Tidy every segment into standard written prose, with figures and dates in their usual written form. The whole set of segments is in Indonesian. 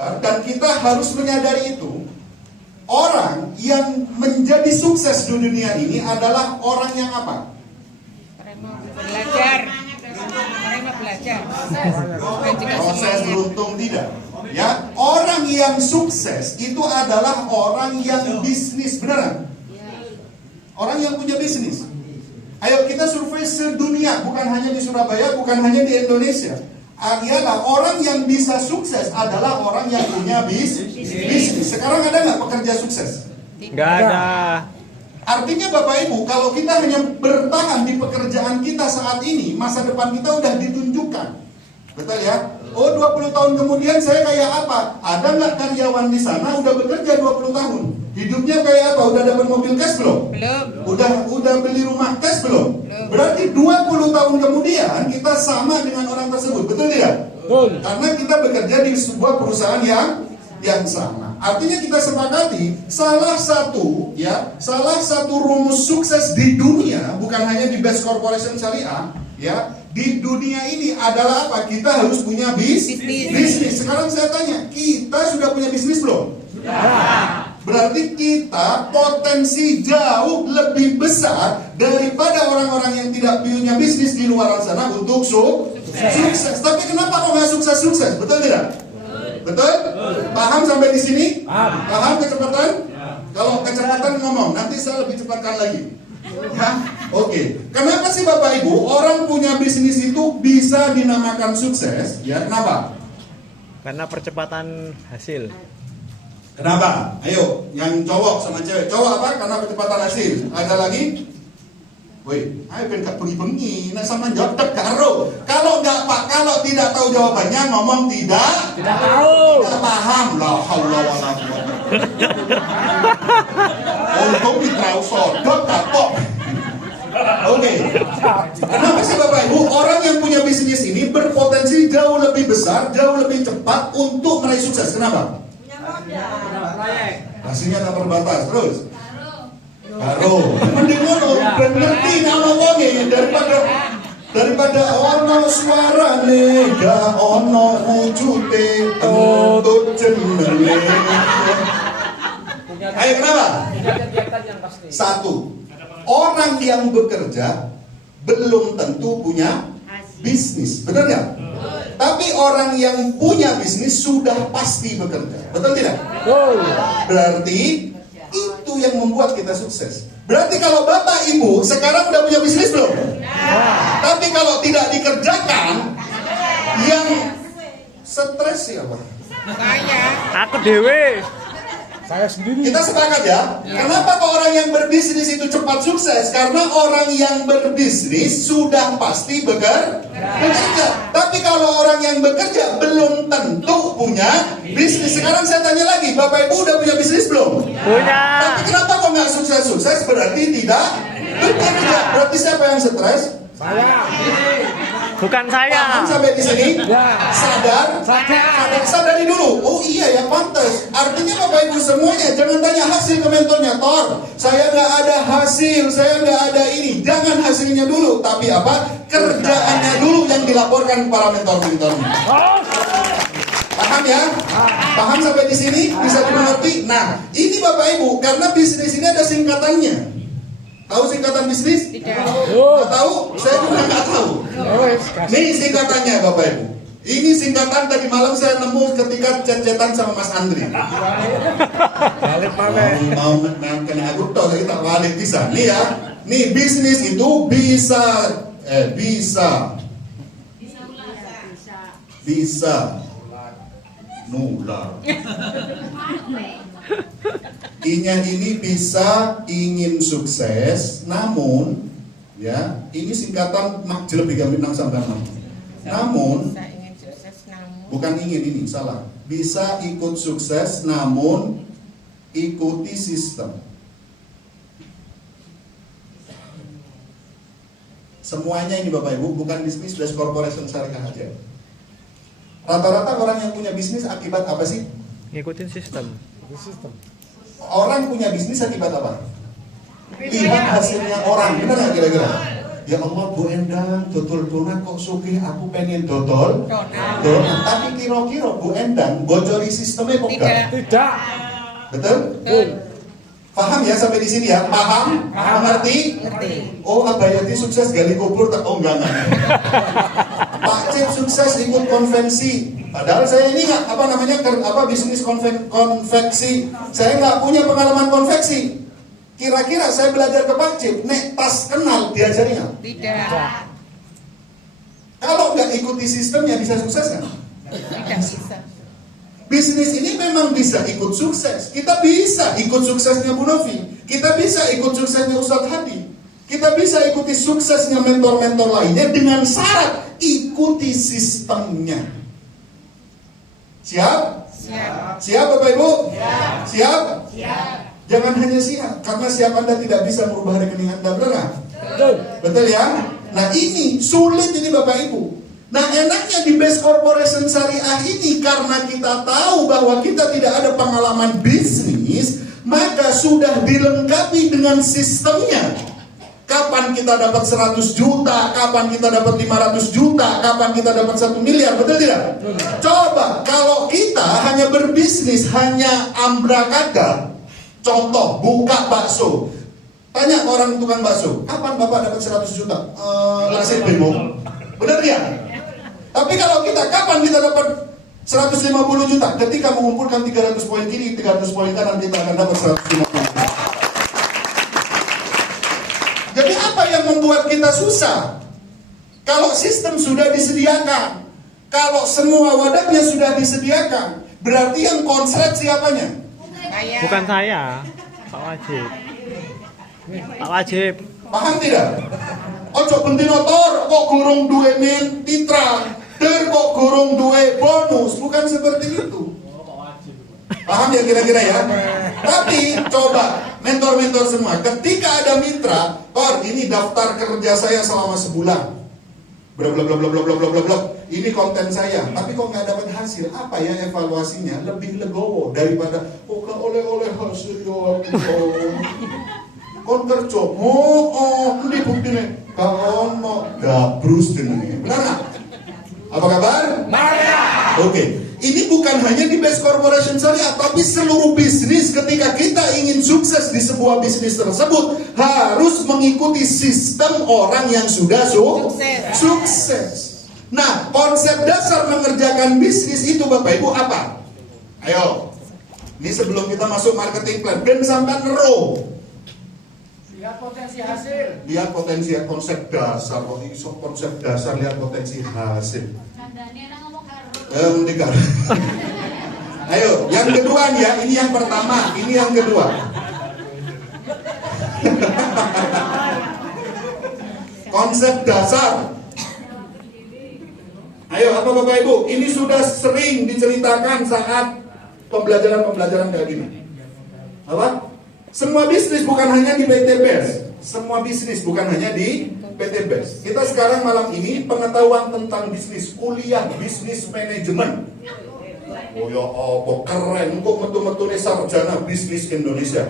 dan kita harus menyadari itu. Orang yang menjadi sukses di dunia ini adalah orang yang apa? Belajar. Proses beruntung tidak. Ya, orang yang sukses itu adalah orang yang bisnis, beneran? Orang yang punya bisnis. Ayo kita survei sedunia, bukan hanya di Surabaya, bukan hanya di Indonesia. Adalah orang yang bisa sukses adalah orang yang punya bisnis. Sekarang ada nggak pekerja sukses? Nggak ada. Artinya Bapak Ibu, kalau kita hanya bertahan di pekerjaan kita saat ini, masa depan kita udah ditunjukkan. Betul ya? Oh, 20 tahun kemudian saya kayak apa? Ada nggak karyawan di sana udah bekerja 20 tahun? Hidupnya kayak apa? Udah dapat mobil cash belum? Belum. Udah beli rumah cash belum? Berarti 20 tahun kemudian kita sama dengan orang tersebut. Betul tidak? Betul. Karena kita bekerja di sebuah perusahaan yang sama. Artinya kita sepakati salah satu rumus sukses di dunia, bukan hanya di Best Corporation Syariah, ya, di dunia ini adalah apa? Kita harus punya bisnis. Sekarang saya tanya, kita sudah punya bisnis belum? Sudah. Berarti kita potensi jauh lebih besar daripada orang-orang yang tidak punya bisnis di luar sana untuk sukses. Tapi kenapa kok nggak sukses? Betul tidak? Betul? Paham sampai di sini? Paham kecepatan? Kalau kecepatan ngomong, nanti saya lebih cepatkan lagi. Ya? Oke. Kenapa sih Bapak Ibu orang punya bisnis itu bisa dinamakan sukses? Ya, kenapa? Karena percepatan hasil. Kenapa? Ayo, yang cowok sama cewek. Cowok apa? Karena kecepatan hasil. Ada lagi? Woi, ayo ben gak bengi-bengi. Nek sama jawab tek karo. Kalau tidak tahu jawabannya ngomong tidak tahu. Tidak paham. La haula wala quwwata. Untung ditahu sodok kapok. Oke. Kenapa sih Bapak Ibu orang yang punya bisnis ini berpotensi jauh lebih besar, jauh lebih cepat untuk meraih sukses? Kenapa? Hasilnya tak terbatas. Terus karo mending ngono ben ngerti ana wonge daripada ono suarane gak ono wujude untuk jenenge. Ayo kenapa? Satu, orang yang bekerja belum tentu punya bisnis, benar nggak? Tapi orang yang punya bisnis sudah pasti bekerja, betul tidak? Berarti itu yang membuat kita sukses. Berarti kalau Bapak Ibu sekarang udah punya bisnis belum? Tapi kalau tidak dikerjakan, yang stres siapa? Aku dewe. Saya sendiri. Kita sepakat ya. Kenapa kok orang yang berbisnis itu cepat sukses? Karena orang yang berbisnis sudah pasti bekerja. Tapi kalau orang yang bekerja belum tentu punya bisnis. Sekarang saya tanya lagi, Bapak Ibu udah punya bisnis belum? Punya. Tapi kenapa kok nggak sukses-sukses? Berarti tidak bekerja. Berarti siapa yang stres? Saya. Bukan saya. Paham sampai di sini? Sadar? Sadari dulu. Oh iya ya, pantas. Artinya Bapak Ibu semuanya jangan tanya hasil ke mentornya. Tor, saya nggak ada hasil, saya nggak ada ini. Jangan hasilnya dulu, tapi apa? Kerjaannya dulu yang dilaporkan para mentor-mentornya. Paham ya? Paham sampai di sini? Bisa dimengerti? Nah, ini Bapak Ibu, karena bisnis ini ada singkatannya. Tahu singkatan bisnis? Tidak. Nggak tahu? Saya juga nggak tahu. Nih singkatannya Bapak Ibu. Ini singkatan tadi malam saya nemu ketika chat-chatan sama Mas Andri. Balik mana? Mau kena aku tahu lagi tak balik bisa. Nih ya. Nih bisnis itu bisa nular. I-nya ini bisa ingin sukses, namun ya ini singkatan lebih gampang sampai namun bukan ingin ini salah. Bisa ikut sukses, namun ikuti sistem. Semuanya ini Bapak Ibu bukan bisnis Best Corporation Syariah aja. Rata-rata orang yang punya bisnis akibat apa sih? Ngikutin sistem. Orang punya bisnis akibat apa? Lihat hasilnya orang, benar nggak kira-kira? Ya Allah Bu Endang, dodol donat kok sugih, aku pengen dodol donat. Tapi kira-kira Bu Endang bocori sistemnya kok enggak? Tidak. Betul? Paham ya sampai di sini ya? Paham? Mengerti? Oh, Abayati sukses gali kubur tak? Oh enggak. Pak Cip sukses ikut konvensi. Padahal saya ini nggak bisnis konveksi. Saya nggak punya pengalaman konveksi. Kira-kira saya belajar ke Pak Cip, nek tas kenal diajari nggak? Tidak. Kalau nggak ikuti sistemnya bisa sukses nggak? Tidak bisa. Bisnis ini memang bisa ikut sukses. Kita bisa ikut suksesnya Bu Novi. Kita bisa ikut suksesnya Ustadz Hadi. Kita bisa ikuti suksesnya mentor-mentor lainnya dengan syarat ikuti sistemnya. Siap? Siap. Siap Bapak Ibu? Siap. Siap? Siap. Jangan hanya siap, karena siap Anda tidak bisa merubah rekening Anda, benar nggak? Betul. Betul ya? Nah ini sulit ini Bapak Ibu. Nah enaknya di Best Corporation Syariah ini karena kita tahu bahwa kita tidak ada pengalaman bisnis, maka sudah dilengkapi dengan sistemnya. Kapan kita dapat 100 juta, kapan kita dapat 500 juta, kapan kita dapat 1 miliar, betul tidak? Coba kalau kita hanya berbisnis, hanya ambrakadar. Contoh, buka bakso. Tanya orang tukang bakso, kapan Bapak dapat 100 juta? Lasik bingung. Benar ya? Tapi kalau kita, kapan kita dapat 150 juta? Ketika mengumpulkan 300 poin kiri, 300 poin kanan, kita akan dapat 150 juta. Jadi apa yang membuat kita susah? Kalau sistem sudah disediakan, kalau semua wadahnya sudah disediakan, berarti yang konslet siapanya? Bukan saya, Pak Wajib. Pak Wajib. Paham tidak? Ojo bentino tor kok gurung duwe mitra, der kok gurung duwe bonus, bukan seperti itu. Paham ya kira-kira ya? Tapi coba mentor-mentor semua, ketika ada mitra, Tor ini daftar kerja saya selama sebulan. Bla bla bla bla bla bla bla bla bla. Ini konten saya, tapi kok nggak dapat hasil? Apa ya evaluasinya? Lebih legowo daripada kok oleh-oleh hasil yo. Kon kerja, ini buktinya. Kau mau gabrus jenenge. Benar nggak? Apa kabar? Marah. Oke. Ini bukan hanya di Best Corporation Syariah, tapi seluruh bisnis ketika kita ingin sukses di sebuah bisnis tersebut harus mengikuti sistem orang yang sudah sukses. Nah, konsep dasar mengerjakan bisnis itu Bapak Ibu apa? Ayo, ini sebelum kita masuk marketing plan, ben sampai nero. Lihat potensi hasil. Lihat potensi konsep dasar, konsep dasar lihat potensi hasil. Tiga. Ayo, yang kedua ya, ini yang pertama, ini yang kedua. Konsep dasar. Ayo, apa Bapak Ibu? Ini sudah sering diceritakan saat pembelajaran kayak gini. Apa? Semua bisnis bukan hanya di PT BES. Semua bisnis bukan hanya di PT BES. Kita sekarang malam ini pengetahuan tentang bisnis, kuliah bisnis manajemen. Oh ya apa keren kok metu-metune sarjana bisnis Indonesia.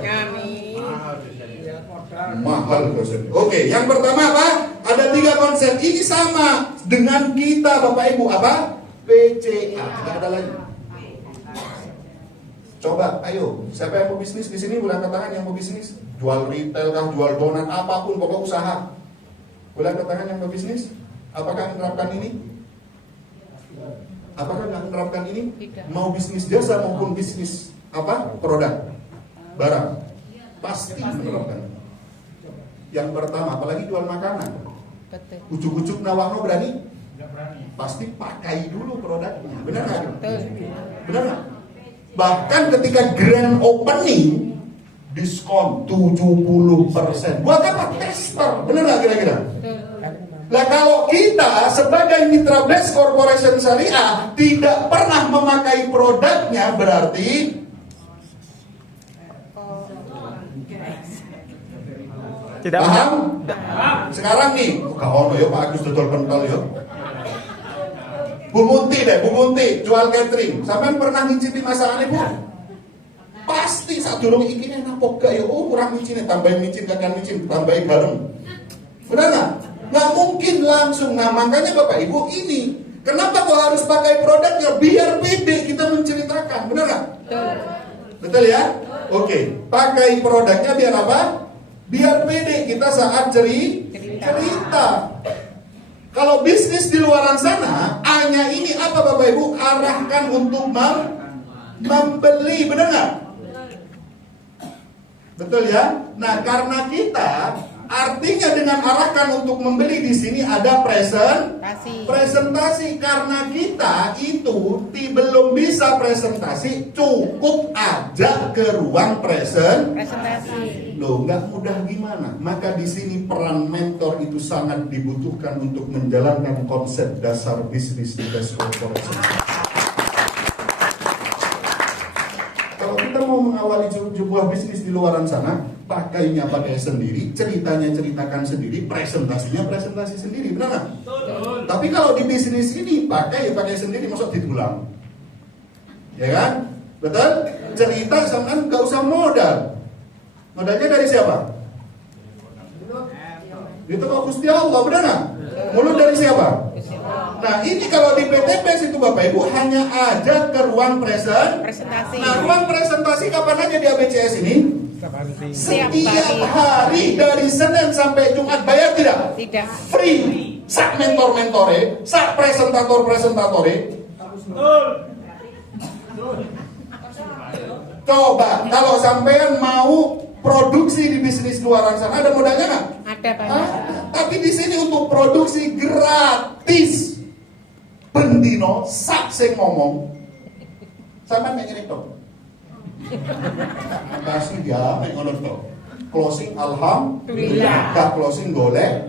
Mahal konsep. Oke, yang pertama apa? Ada 3 konsep. Ini sama dengan kita Bapak Ibu apa? PCA. Tidak ada lagi. Coba, ayo, siapa yang mau bisnis di sini? Boleh angkat tangan yang mau bisnis? Jual retail kah, jual donat, apapun, pokok usaha. Boleh angkat tangan yang mau bisnis? Apakah menerapkan ini? Apakah nggak menerapkan ini? Tidak. Mau bisnis jasa maupun bisnis apa? Produk, barang, pasti menerapkan. Yang pertama, apalagi jual makanan. Betul. Ujuk-ujuk nawakno berani? Tidak berani. Pasti pakai dulu produknya. Benar nggak? Betul. Benar nggak? Bahkan ketika grand opening diskon 70%. Buat apa? Tester. Benar nggak kira-kira? Nah kalau kita sebagai mitra Best Corporation Syariah tidak pernah memakai produknya, berarti Tidak paham? punya. Sekarang nih, gak ono yo Pak Agus dodol pentol yo. Bu Munti deh, Bu Munti jual catering. Sampean pernah ngicipi masalahnya Bu? Pasti saat durung iki enak kok gak ya? Oh kurang micin, tambahin micin, kakek micin, tambahin garam. Benar nggak? Nggak mungkin langsung. Nah makanya Bapak Ibu ini, kenapa kok harus pakai produknya? Biar pede kita menceritakan, benar nggak? Betul. Betul ya? Oke, pakai produknya biar apa? Biar pede kita saat cerita. Kalau bisnis di luaran sana, hanya ini apa Bapak Ibu? Arahkan untuk membeli, benar nggak? Betul ya? Nah, karena kita artinya dengan arahkan untuk membeli di sini ada presentasi karena kita itu belum bisa presentasi, cukup ajak ke ruang presentasi. Loh, nggak mudah gimana? Maka di sini peran mentor itu sangat dibutuhkan untuk menjalankan konsep dasar bisnis di best corporation. Kalau kita mau mengawali sebuah bisnis di luaran sana, pakai sendiri, ceritanya ceritakan sendiri, presentasi sendiri, benar nggak? Tapi kalau di bisnis ini pakai sendiri, masuk ditulang, ya kan? Betul? Cerita sama nggak usah modal. Modalnya dari siapa? Itu kok Gusti Allah, benar nggak? Mulut dari siapa? Nah ini kalau di PTP itu Bapak Ibu hanya ajak ke ruang presentasi. Nah ruang presentasi kapan aja di ABCS ini? Setiap hari dari Senin sampai Jumat. Bayar tidak? Tidak. Free. Sak mentor-mentore, sak presentator-presentatore. Coba kalau sampean mau produksi di bisnis luaran sana, ada modalnya nggak? Ada Pak. Tapi di sini untuk produksi gratis. Bendino sak sing ngomong. Sampean nek ngene tok. Kasih ya nek ngono tok. Closing alhamdulillah. Gak closing golek.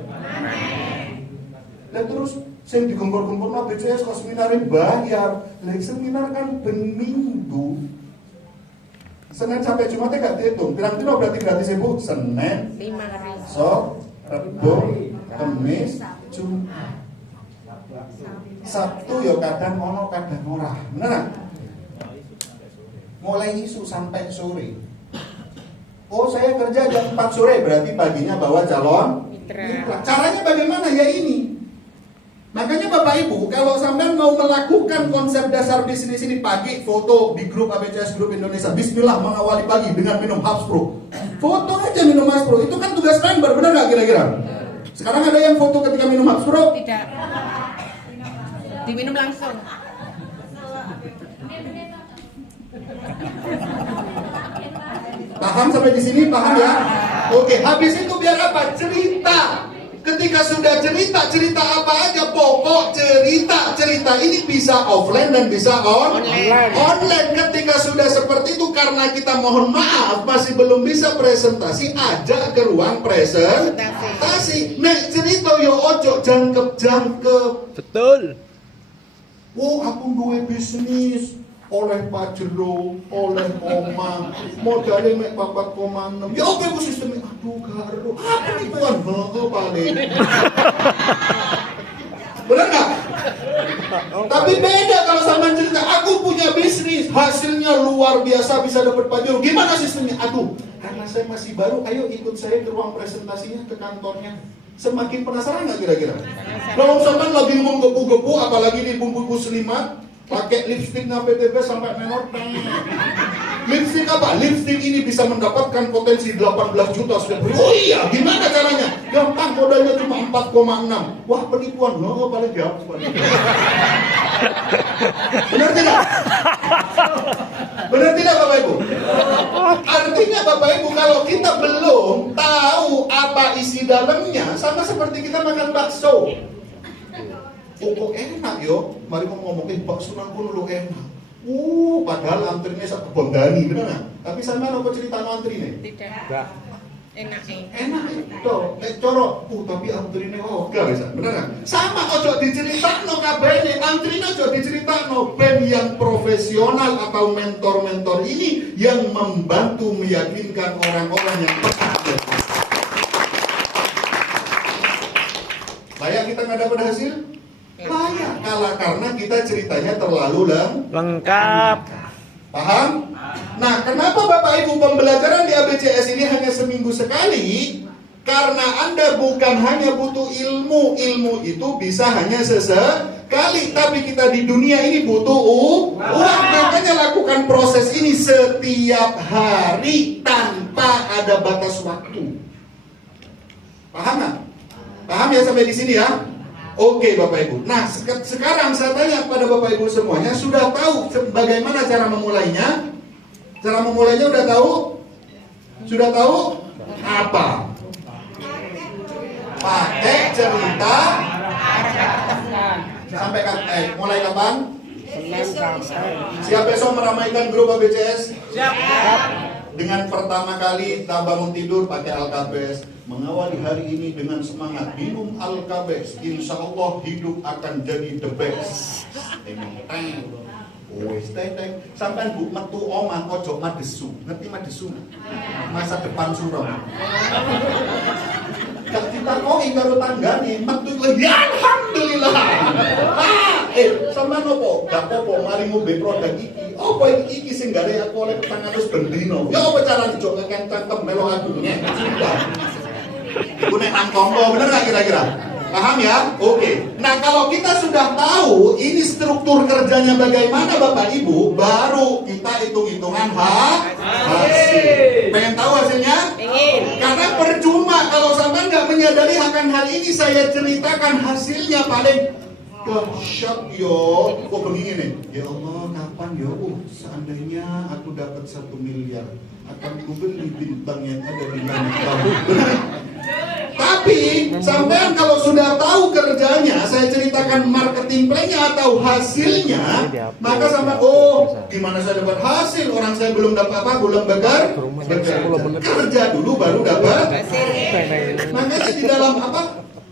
Dan terus sing digempur-gempurno BCS kok seminare bayar. Lah seminar kan ben minggu. Senin sampai Jumat gak dihitung. Pirang-pirang berarti gratis Ibu? Senin, 5 hari. Rebo, Kamis, Jumat. Sabtu ya kadang ono kadang ora. Bener gak? Mulai isu sampai sore. Oh saya kerja jam 4 sore, berarti paginya bawa calon mitra. Caranya bagaimana? Ya ini. Makanya Bapak Ibu, kalau sampean mau melakukan konsep dasar bisnis ini pagi, foto di grup ABCS Group Indonesia. Bismillah mengawali pagi dengan minum Habsproof. Foto aja minum Habsproof. Itu kan tugas member, benar nggak kira-kira? Sekarang ada yang foto ketika minum Habsproof? Tidak. Diminum langsung. Paham sampai di sini? Paham ya? Oke, habis itu biar apa? Cerita. Ketika sudah cerita apa aja, pokok cerita ini bisa offline dan bisa online. Ketika sudah seperti itu, karena kita mohon maaf masih belum bisa presentasi, ajak ke ruang presentasi. Nek cerita yo ojo jangkep. Betul. Oh aku duwe bisnis oleh Pajero, oleh Oma, modalnya mek 4,6. Ya oke bu sistemnya, aduh karo, apa itu kan? Paling. Benar nggak? Tapi beda kalau sama cerita, aku punya bisnis, hasilnya luar biasa bisa dapat Pajero. Gimana sistemnya? Aduh, karena saya masih baru, ayo ikut saya ke ruang presentasinya ke kantornya. Semakin penasaran nggak kira-kira? Kalau misalkan lagi menggebu-gebu, apalagi di bungkus 5. Pakai lipstiknya PTB sampai menor. Lipstik apa? Lipstik ini bisa mendapatkan potensi 18 juta setiap hari. Oh iya, gimana caranya? Gampang, modalnya cuma 4,6. Wah penipuan, no paling jauh. Benar tidak? Benar tidak Bapak Ibu? Artinya Bapak Ibu kalau kita belum tahu apa isi dalamnya, sama seperti kita makan bakso. Kok enak yo, mari ngomongin bakso nang kono lho enak. Padahal antrine sak kebon dani, bener enggak? Tapi sampean apa cerita antrine? Tidak. Enak itu. Nek coro, tapi antrine gak bisa, bener enggak? Sama ojo diceritakno kabehne, antrine ojo diceritakno, ben yang profesional atau mentor-mentor ini yang membantu meyakinkan orang-orang yang layak kita nggak dapat hasil? Layak, karena kita ceritanya terlalu Lengkap. Paham? Nah, kenapa Bapak Ibu pembelajaran di ABCS ini hanya seminggu sekali? Karena Anda bukan hanya butuh ilmu, ilmu itu bisa hanya sesekali, tapi kita di dunia ini butuh uang. Makanya lakukan proses ini setiap hari tanpa ada batas waktu. Paham nggak? Paham ya sampai di sini ya? Oke Bapak Ibu. Nah sekarang saya tanya kepada Bapak Ibu semuanya, sudah tahu bagaimana cara memulainya? Cara memulainya udah tahu? Sudah tahu? Apa? Pakai cerita sampai mulai kapan? Siap besok meramaikan grup ABCS? Siap. Dengan pertama kali kita bangun tidur pakai Alkabes, mengawali hari ini dengan semangat minum Alkabes, insya Allah hidup akan jadi the best. Wes teng sampai bu metu omah ojo madesu, ngerti madesu? Masa depan suram. Gak ditakoni karo tanggane, metu ya alhamdulillah. Sama nopo? Gak apa-apa mari ngombe produk iki. Apa iki sing gare aku oleh 400 bendino. Ya apa carane jok ngeken cangkem melo aku nyek cinta. Iku nek nang tonggo bener gak kira-kira? Paham ya? Oke. Nah kalau kita sudah tahu ini struktur kerjanya bagaimana Bapak Ibu, baru kita hitung-hitungan hasil. Pengen tahu hasilnya? Pengen. Karena percuma kalau sampai nggak menyadari akan hal ini, saya ceritakan hasilnya paling dahsyat yo. Kok begini nih? Ya Allah, kapan yo? Seandainya aku dapat 1 miliar, akan kubeli bintang yang ada di langit kamu. Tapi sampean kalau sudah tahu kerjanya, saya ceritakan marketing plan-nya atau hasilnya, maka sampai gimana saya dapat hasil? Orang saya belum dapat apa? Belum bekerja. Kerja dulu baru dapat hasil. Makanya di dalam apa?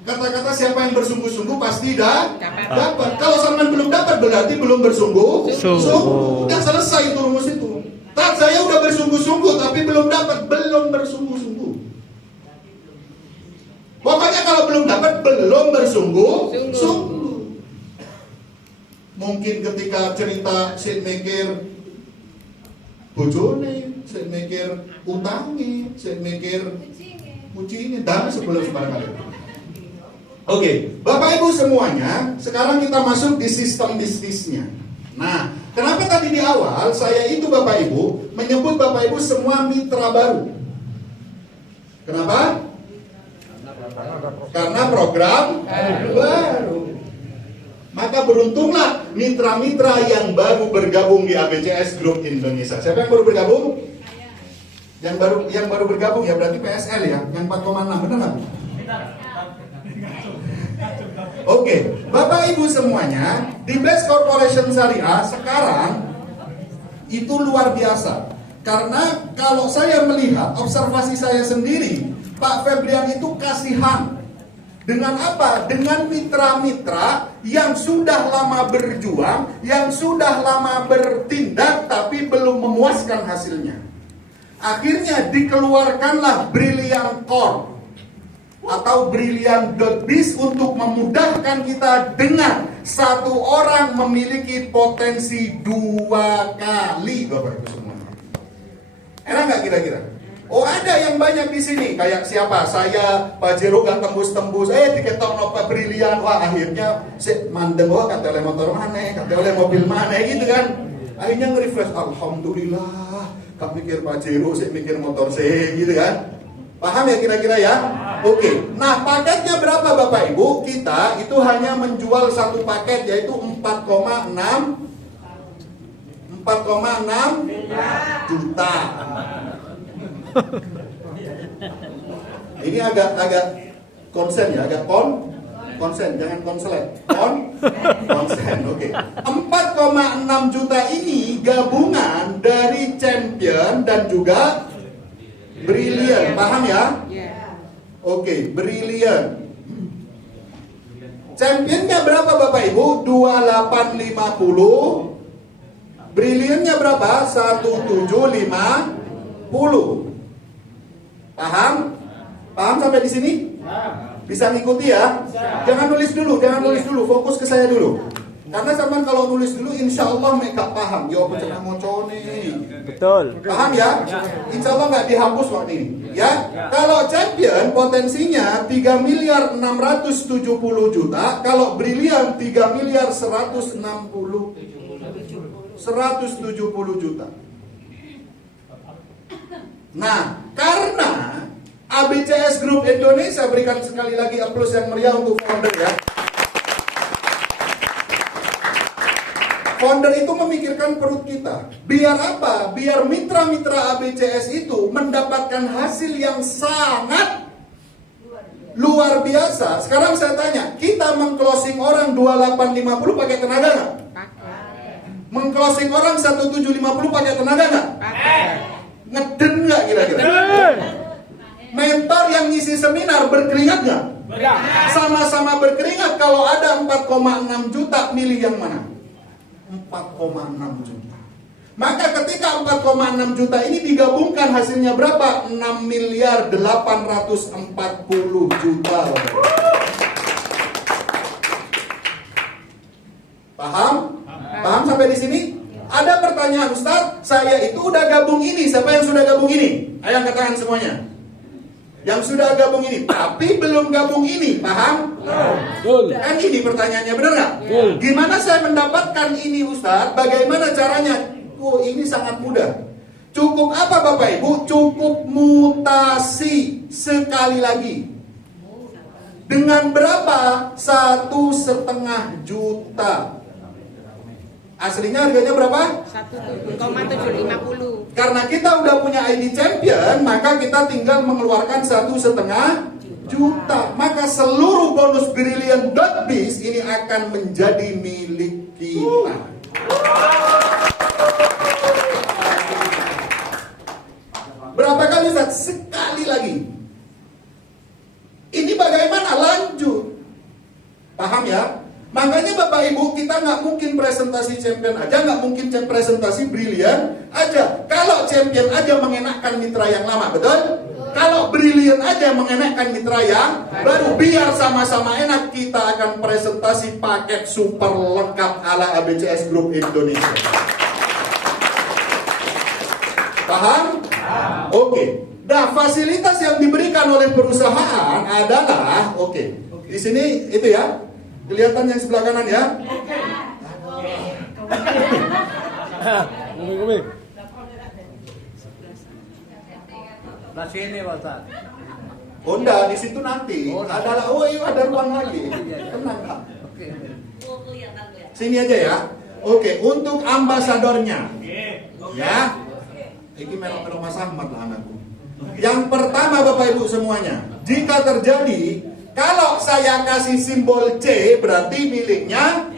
Kata-kata siapa yang bersungguh-sungguh pasti dapat. Kalau sampean belum dapat berarti belum bersungguh-sungguh. Udah selesai itu rumus itu. Saya udah bersungguh-sungguh tapi belum dapat, belum bersungguh-sungguh. Pokoknya kalau belum dapat, belum bersungguh-sungguh. Mungkin ketika cerita saya mikir bojone, saya mikir utangi, saya mikir kucingnya, dan sebelum kali. Oke, Bapak Ibu semuanya, sekarang kita masuk di sistem bisnisnya. Nah, kenapa tadi di awal saya itu Bapak Ibu menyebut Bapak Ibu semua mitra baru? Kenapa? Karena program baru. Maka beruntunglah mitra-mitra yang baru bergabung di ABCS Group Indonesia. Siapa yang baru bergabung? Yang baru bergabung ya berarti PSL ya, yang 4,6 benar nggak? Oke, Bapak Ibu semuanya, di Best Corporation Syariah sekarang itu luar biasa. Karena kalau saya melihat observasi saya sendiri, Pak Febrian itu kasihan. Dengan apa? Dengan mitra-mitra yang sudah lama berjuang, yang sudah lama bertindak tapi belum memuaskan hasilnya. Akhirnya dikeluarkanlah Brilliant Core atau Brilliant.biz untuk memudahkan kita dengan satu orang memiliki potensi 2 kali, Bapak Ibu semua. Enak nggak kira-kira? Oh ada yang banyak di sini, kayak siapa? Saya, Pak Jero gak tembus-tembus, diketok nopo Brilliant, wah akhirnya mandeng, wah kata oleh motor mana, kata oleh mobil mana, gitu kan? Akhirnya nge-refresh, alhamdulillah, gak mikir Pak Jero, saya mikir motor saya, gitu kan? Paham ya kira-kira ya? Oke, nah paketnya berapa Bapak Ibu? Kita itu hanya menjual satu paket yaitu 4,6 juta. Ini agak konsen ya, agak konsen, jangan konselet. Konsen, oke. 4,6 juta ini gabungan dari Champion dan juga Brilliant, paham ya? Oke, Brilliant. Championnya berapa Bapak Ibu? 2850. Brilliantnya berapa? 1750. Paham? Paham sampai di sini? Bisa ngikuti ya? Jangan nulis dulu, fokus ke saya dulu. Karena zaman kalau nulis dulu insya Allah mereka paham. Ya apa cenah moco nih. Betul. Paham ya? Insya Allah nggak dihapus waktu ini. Ya. Kalau champion potensinya 3 miliar 670 juta. Kalau brilian 3 miliar 170 juta. Nah, karena ABCS Group Indonesia, berikan sekali lagi aplaus yang meriah untuk founder ya. Founder itu memikirkan perut kita. Biar apa? Biar mitra-mitra ABCS itu mendapatkan hasil yang sangat luar biasa. Sekarang saya tanya, kita meng-closing orang 2850 pakai tenaga nggak? Meng-closing orang 1750 pakai tenaga nggak? Ngeden nggak kira-kira? Mentor yang ngisi seminar berkeringat nggak? Sama-sama berkeringat. Kalau ada 4,6 juta, milih yang mana? 4,6 juta. Maka ketika 4,6 juta ini digabungkan hasilnya berapa? 6 miliar 840 juta. Paham? Paham sampai di sini? Ada pertanyaan, Ustaz, saya itu udah gabung ini. Siapa yang sudah gabung ini? Ayo angkat tangan semuanya. Yang sudah gabung ini, tapi belum gabung ini, paham? Kan ini pertanyaannya, benar nggak? Gimana saya mendapatkan ini, Ustaz? Bagaimana caranya? Oh, ini sangat mudah. Cukup apa Bapak Ibu? Cukup mutasi sekali lagi. Dengan berapa? 1,5 juta. Aslinya harganya berapa? 1,750. Karena kita udah punya ID champion, maka kita tinggal mengeluarkan 1,5 juta. Maka seluruh bonus Brilliant.biz ini akan menjadi milik kita. Berapa kali Ustaz? Sekali lagi. Ini bagaimana? Lanjut. Paham ya? Makanya Bapak Ibu, kita nggak mungkin presentasi champion aja, nggak mungkin presentasi Brilliant aja. Kalau champion aja mengenakkan mitra yang lama, betul? Kalau Brilliant aja mengenakkan mitra yang baru, biar sama-sama enak, kita akan presentasi paket super lengkap ala ABCS Group Indonesia. Paham? Oke. Nah, fasilitas yang diberikan oleh perusahaan adalah, di sini itu ya. Kelihatan yang sebelah kanan ya. Nah sini Pak Ustaz. Oh enggak, di situ nanti adalah ada ruang lagi. Tenang Kak. Sini aja ya. Oke, untuk ambasadornya. Ya. Ini melo-melo Mas Ahmad lah anakku. Yang pertama Bapak Ibu semuanya, jika terjadi kalau saya kasih simbol C berarti miliknya.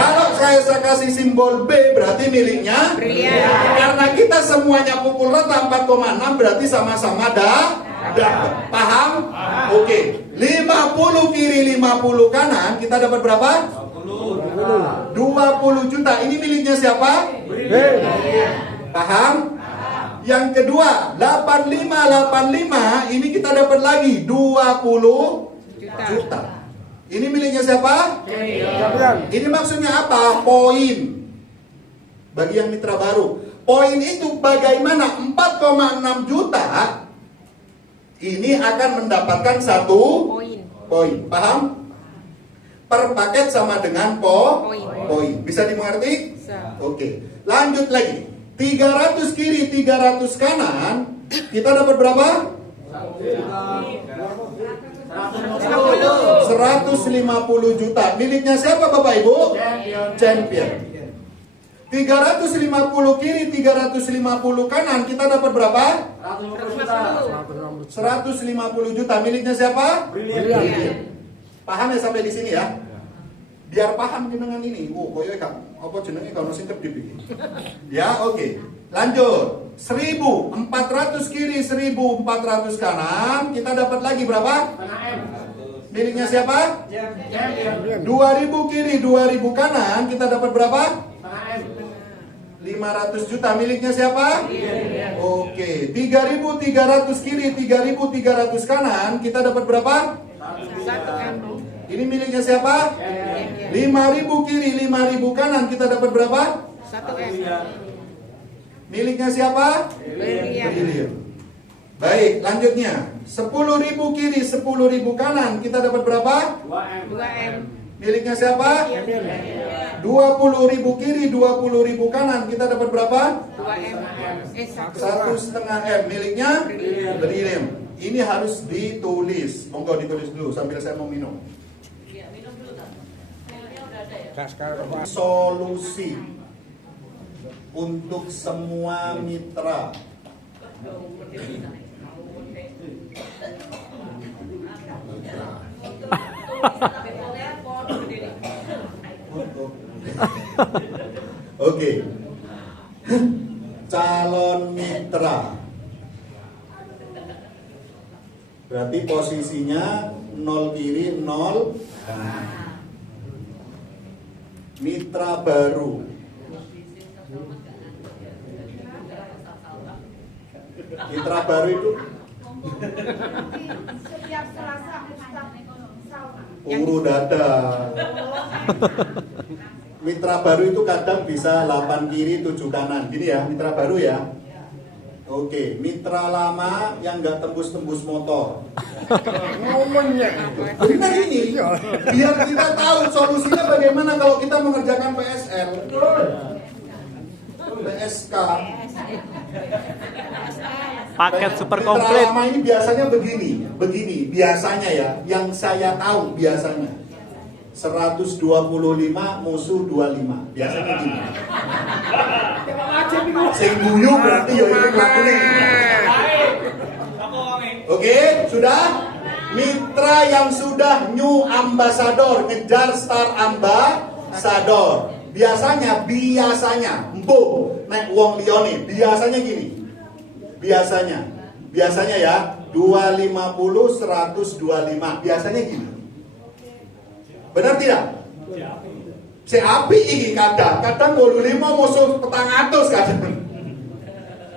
Kalau saya kasih simbol B berarti miliknya. Karena kita semuanya pukul rata 4,6 berarti sama-sama dapat. Paham? Oke. 50 kiri 50 kanan kita dapat berapa? 20 juta. Ini miliknya siapa? Paham? Yang kedua 85 ini kita dapat lagi 20 juta. Ini miliknya siapa? Ini maksudnya apa? Poin. Bagi yang mitra baru, poin itu bagaimana 4,6 juta ini akan mendapatkan 1 poin. Paham? Per paket sama dengan poin. Bisa dimengerti? Oke. Lanjut lagi. 300 kiri 300 kanan kita dapat berapa? 150 juta. Miliknya siapa Bapak Ibu? Champion. 350 kiri 350 kanan kita dapat berapa? 150 juta. Miliknya siapa? Paham ya sampai di sini ya? Biar paham dengan ini. Koyo apa jenenge kalau sing kedip iki. Ya, oke. Lanjut. 1.400 kiri 1.400 kanan kita dapat lagi berapa? Miliknya siapa? 2.000 kiri 2.000 kanan kita dapat berapa? 500 juta. Miliknya siapa? Oke. 3.300 kiri 3.300 kanan kita dapat berapa? 1 M. Ini miliknya siapa? 5.000 kiri, 5.000 kanan, kita dapat berapa? 1 M. Miliknya siapa? Brilliant. Brilliant. Baik, lanjutnya 10.000 kiri, 10.000 kanan, kita dapat berapa? 2 M. Miliknya siapa? 20.000 kiri, 20.000 kanan, kita dapat berapa? 2 M. 1,5 M. Miliknya Brilliant. Ini harus ditulis. Monggo ditulis dulu sambil saya mau minum. Solusi untuk semua mitra. Oke. Calon mitra. Berarti posisinya 0 kiri, 0 kanan. Mitra baru. Mitra baru itu setiap Selasa Ustaz Salma. dada. Mitra baru itu kadang bisa 8 kiri 7 kanan. Gini ya, mitra baru ya. Oke, mitra lama yang nggak tembus-tembus motor. Benar ini. Biar kita tahu solusinya bagaimana kalau kita mengerjakan PSL. PSK. Paket super Mitra komplit. lama ini biasanya begini biasanya ya, yang saya tahu biasanya 125 musuh 25, biasanya gini. Sing guyu berarti ya itu lakune. Oke, sudah? Mitra yang sudah new ambassador, ngejar star ambassador. Biasanya empuh nek wong liyane biasanya gini. Biasanya ya 250 125. Biasanya gini. Benar tidak? Si api ini kadang 85 musuh 400 kadang.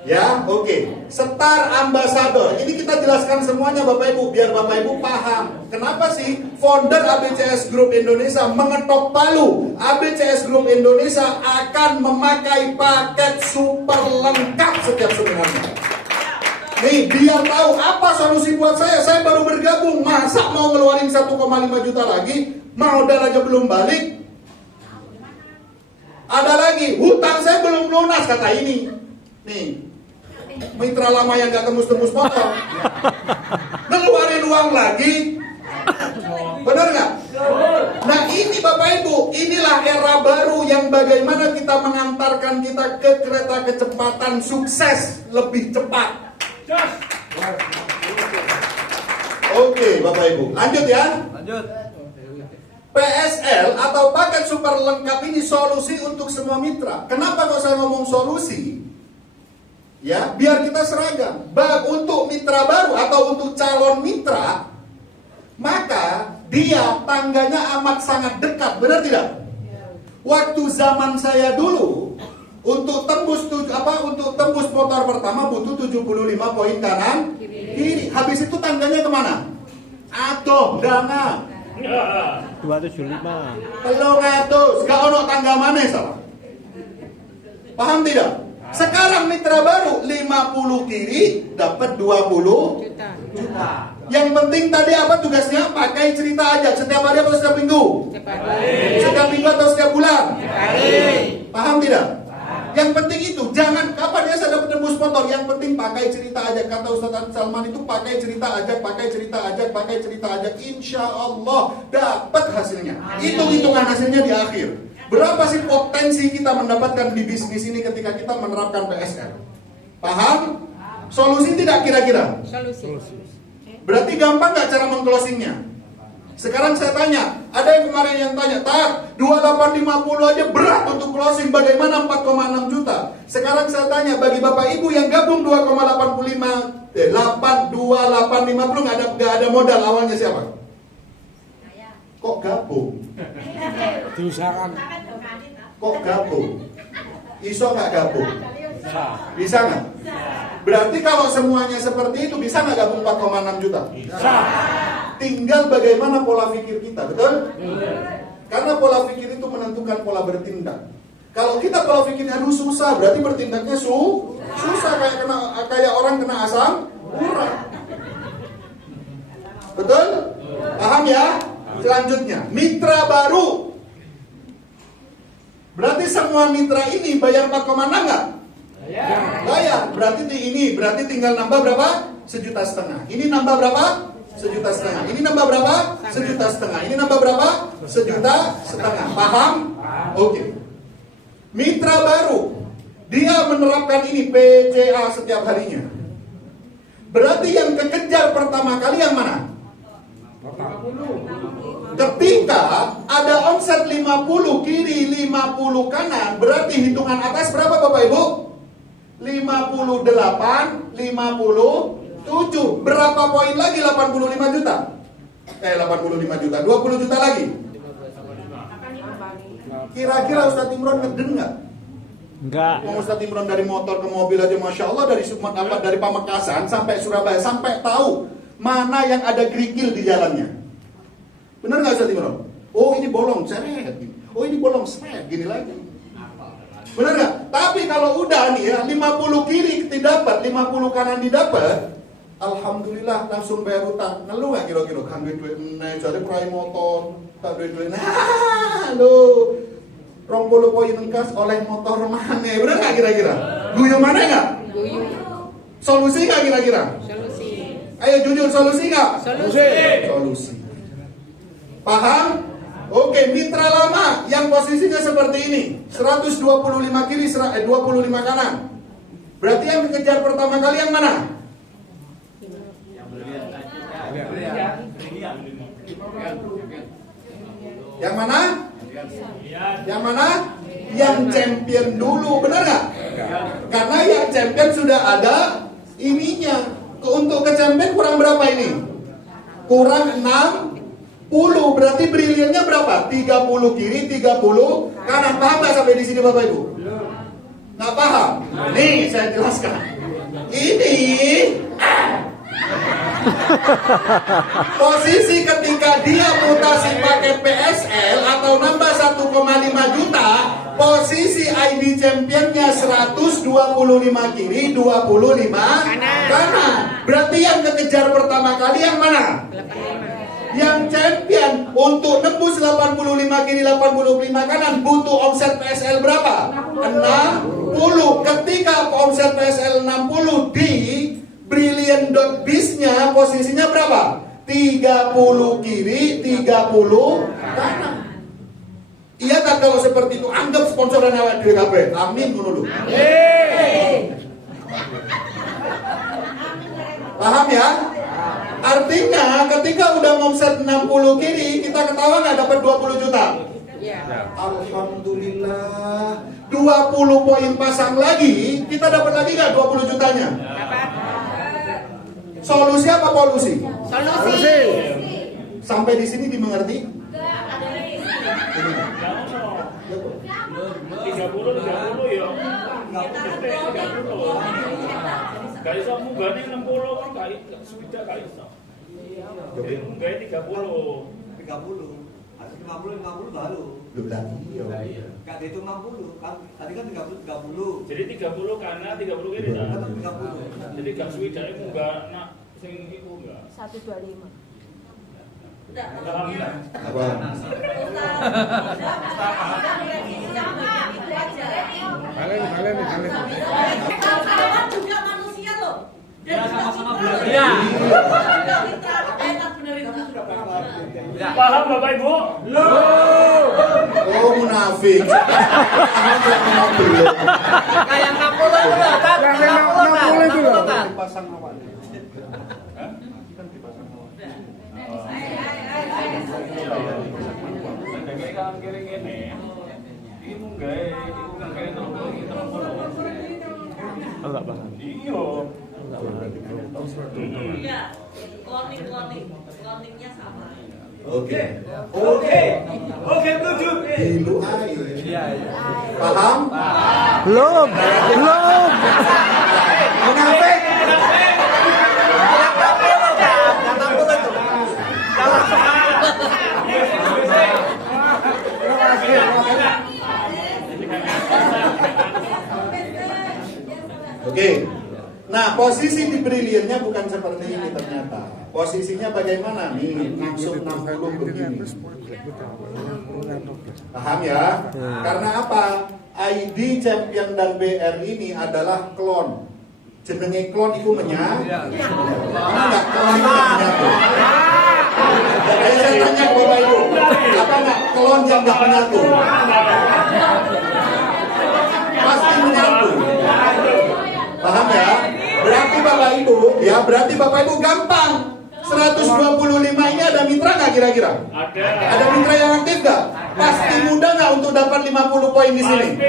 Ya, oke. Star ambassador. Ini kita jelaskan semuanya Bapak Ibu biar Bapak Ibu paham. Kenapa sih founder ABCS Group Indonesia mengetok palu? ABCS Group Indonesia akan memakai paket super lengkap setiap sebenarnya. Nih, biar tahu apa solusi buat saya. Saya baru bergabung, masa mau ngeluarin 1,5 juta lagi? Modal aja belum balik. Ada lagi, hutang saya belum lunas kata ini. Nih, mitra lama yang gak tembus-tembus motor. Ngeluarin uang lagi. Benar nggak? Nah ini Bapak Ibu, inilah era baru yang bagaimana kita mengantarkan kita ke kereta kecepatan sukses lebih cepat. Oke Bapak Ibu, lanjut ya. Lanjut. PSL atau paket super lengkap ini solusi untuk semua mitra. Kenapa kalau saya ngomong solusi? Ya, biar kita seragam. Untuk mitra baru atau untuk calon mitra, maka dia tangganya amat sangat dekat, benar tidak? Waktu zaman saya dulu, untuk tembus motor pertama butuh 75 poin kanan kiri. Habis itu tangganya kemana? Aduh, dana 275. 300, gak ono tangga mana salah. Paham tidak? Sekarang mitra baru 50 kiri dapat 20 juta. Yang penting tadi apa tugasnya? Pakai cerita aja. Setiap hari atau setiap minggu? Setiap minggu atau setiap bulan? Paham tidak? Yang penting itu, jangan kapan dia dapat tembus motor. Yang penting pakai cerita aja. Kata Ustaz Salman itu pakai cerita aja, pakai cerita aja. Insya Allah dapat hasilnya. Hitung-hitungan hasilnya di akhir. Berapa sih potensi kita mendapatkan di bisnis ini ketika kita menerapkan PSL? Paham? Solusi tidak kira-kira? Solusi. Berarti gampang nggak cara mengclosingnya? Sekarang saya tanya, ada yang kemarin yang tanya, Tar, 2850 aja berat untuk closing, bagaimana 4,6 juta? Sekarang saya tanya, bagi Bapak Ibu yang gabung 2850 nggak ada modal, awalnya siapa? Kok gabung? Diusahakan. Kok gabung? Iso nggak gabung? Bisa nggak? Berarti kalau semuanya seperti itu, bisa nggak gabung 4,6 juta? Bisa. Tinggal bagaimana pola pikir kita, betul? Karena pola pikir itu menentukan pola bertindak. Kalau kita pola pikirnya susah, berarti bertindaknya susah, kayak orang kena asam urat. Betul? Paham ya? Selanjutnya, mitra baru. Berarti semua mitra ini bayar 4,6 nggak? Bayar. Berarti tinggal nambah berapa? 1,5 juta. Ini nambah berapa? 1,5 juta. Ini nambah berapa? 1,5 juta. Ini nambah berapa? 1,5 juta. Paham? Oke. Mitra baru, dia menerapkan ini PCA setiap harinya. Berarti yang kekejar pertama kali yang mana? Ketika ada omset 50 kiri, 50 kanan, berarti hitungan atas berapa Bapak Ibu? 58, 57. Berapa poin lagi 85 juta? 85 juta, 20 juta lagi. Kira-kira Ustadz Imron ngeden nggak? Enggak. Ustadz Imron dari motor ke mobil aja, Masya Allah, dari Pamekasan sampai Surabaya, sampai tahu mana yang ada kerikil di jalannya. Benar nggak Ustadz Imron? Oh ini bolong, seret. Oh ini bolong, seret. Gini lagi. Benar nggak? Tapi kalau udah nih ya, 50 kiri didapat, 50 kanan didapat, alhamdulillah langsung bayar utang. Ngeluh nggak kira-kira? Kan duit jadi prai motor, tak duit. Nah, lo 20 poin engkas oleh motor mana? Benar nggak kira-kira? Guyu mana nggak? Guyu. Solusi nggak kira-kira? Solusi. Ayo jujur, solusi nggak? Solusi. Paham? Oke, mitra lama yang posisinya seperti ini, 125 kiri, 25 kanan. Berarti yang dikejar pertama kali yang mana? Yang mana? Yang mana? Yang champion dulu, benar nggak? Karena yang champion sudah ada ininya. Untuk ke champion kurang berapa ini? Kurang 60. Berarti briliannya berapa? 30 kiri, 30 kanan. Paham nggak sampai di sini Bapak Ibu? Nggak paham? Nih saya jelaskan. Ini posisi ketika dia mutasi pakai PSL atau nambah 1,5 juta, posisi ID championnya 125 kiri, 25 kanan. Berarti yang kekejar pertama kali yang mana? 85. Yang champion untuk nembus 85 kiri, 85 kanan butuh omset PSL berapa? 60. Ketika omset PSL 60 di Brilliant.biz-nya posisinya berapa? 30 kiri, 30 kanan. Iya kan kalau seperti itu, anggap sponsoran awak DKP. Amin dulu. Paham ya? Artinya ketika udah omset 60 kiri, kita ketawa nggak dapat 20 juta? Iya. Alhamdulillah. 20 poin pasang lagi, kita dapat lagi nggak 20 jutanya? Dapat. Solusi apa polusi? Solusi. Sampai di sini dimengerti? 30 ya. Gak iso munggahne 60 kan gak sudah gak iso. Munggahne 30. 50 baru. Iya. Gak dihitung 60 kan tadi kan 30. Jadi 30 kanan 30 kiri ta. Kan 30. Jadi gak suwidane munggah nak sing iku enggak. 125. Alhamdulillah. Apa? Kalian. Kawan juga manusia loh. Dan sama-sama Iya. enak bener itu. Paham Bapak Ibu? Oh munafik. Kayak 60 itu loh, Tat. Yang 60 itu loh. Dipasang awal. Kayak kiri ngene. Iki munggahe iku kan kaya 30 iki 30. Enggak paham. Iya. Iya. Cloning-cloningnya sama. Oke. Setuju. Hilu air. Iya. Paham? Belum. Munafik. Nah, posisi di Brilliantnya bukan seperti ini ternyata. Posisinya bagaimana nih? Langsung 60 begini. Paham ya? Karena apa? ID champion dan BR ini adalah klon. Jenenge klon itu menyatu. Enggak, klon itu menyatu. Jadi saya tanya ke Bapak Ibu, apa enggak klon yang enggak menyatu? Pasti menyatu. Paham ya? Berarti Bapak Ibu gampang. 125 ini ada mitra nggak kira-kira? Ada mitra yang aktif nggak? Pasti mudah nggak untuk dapat 50 poin di sini?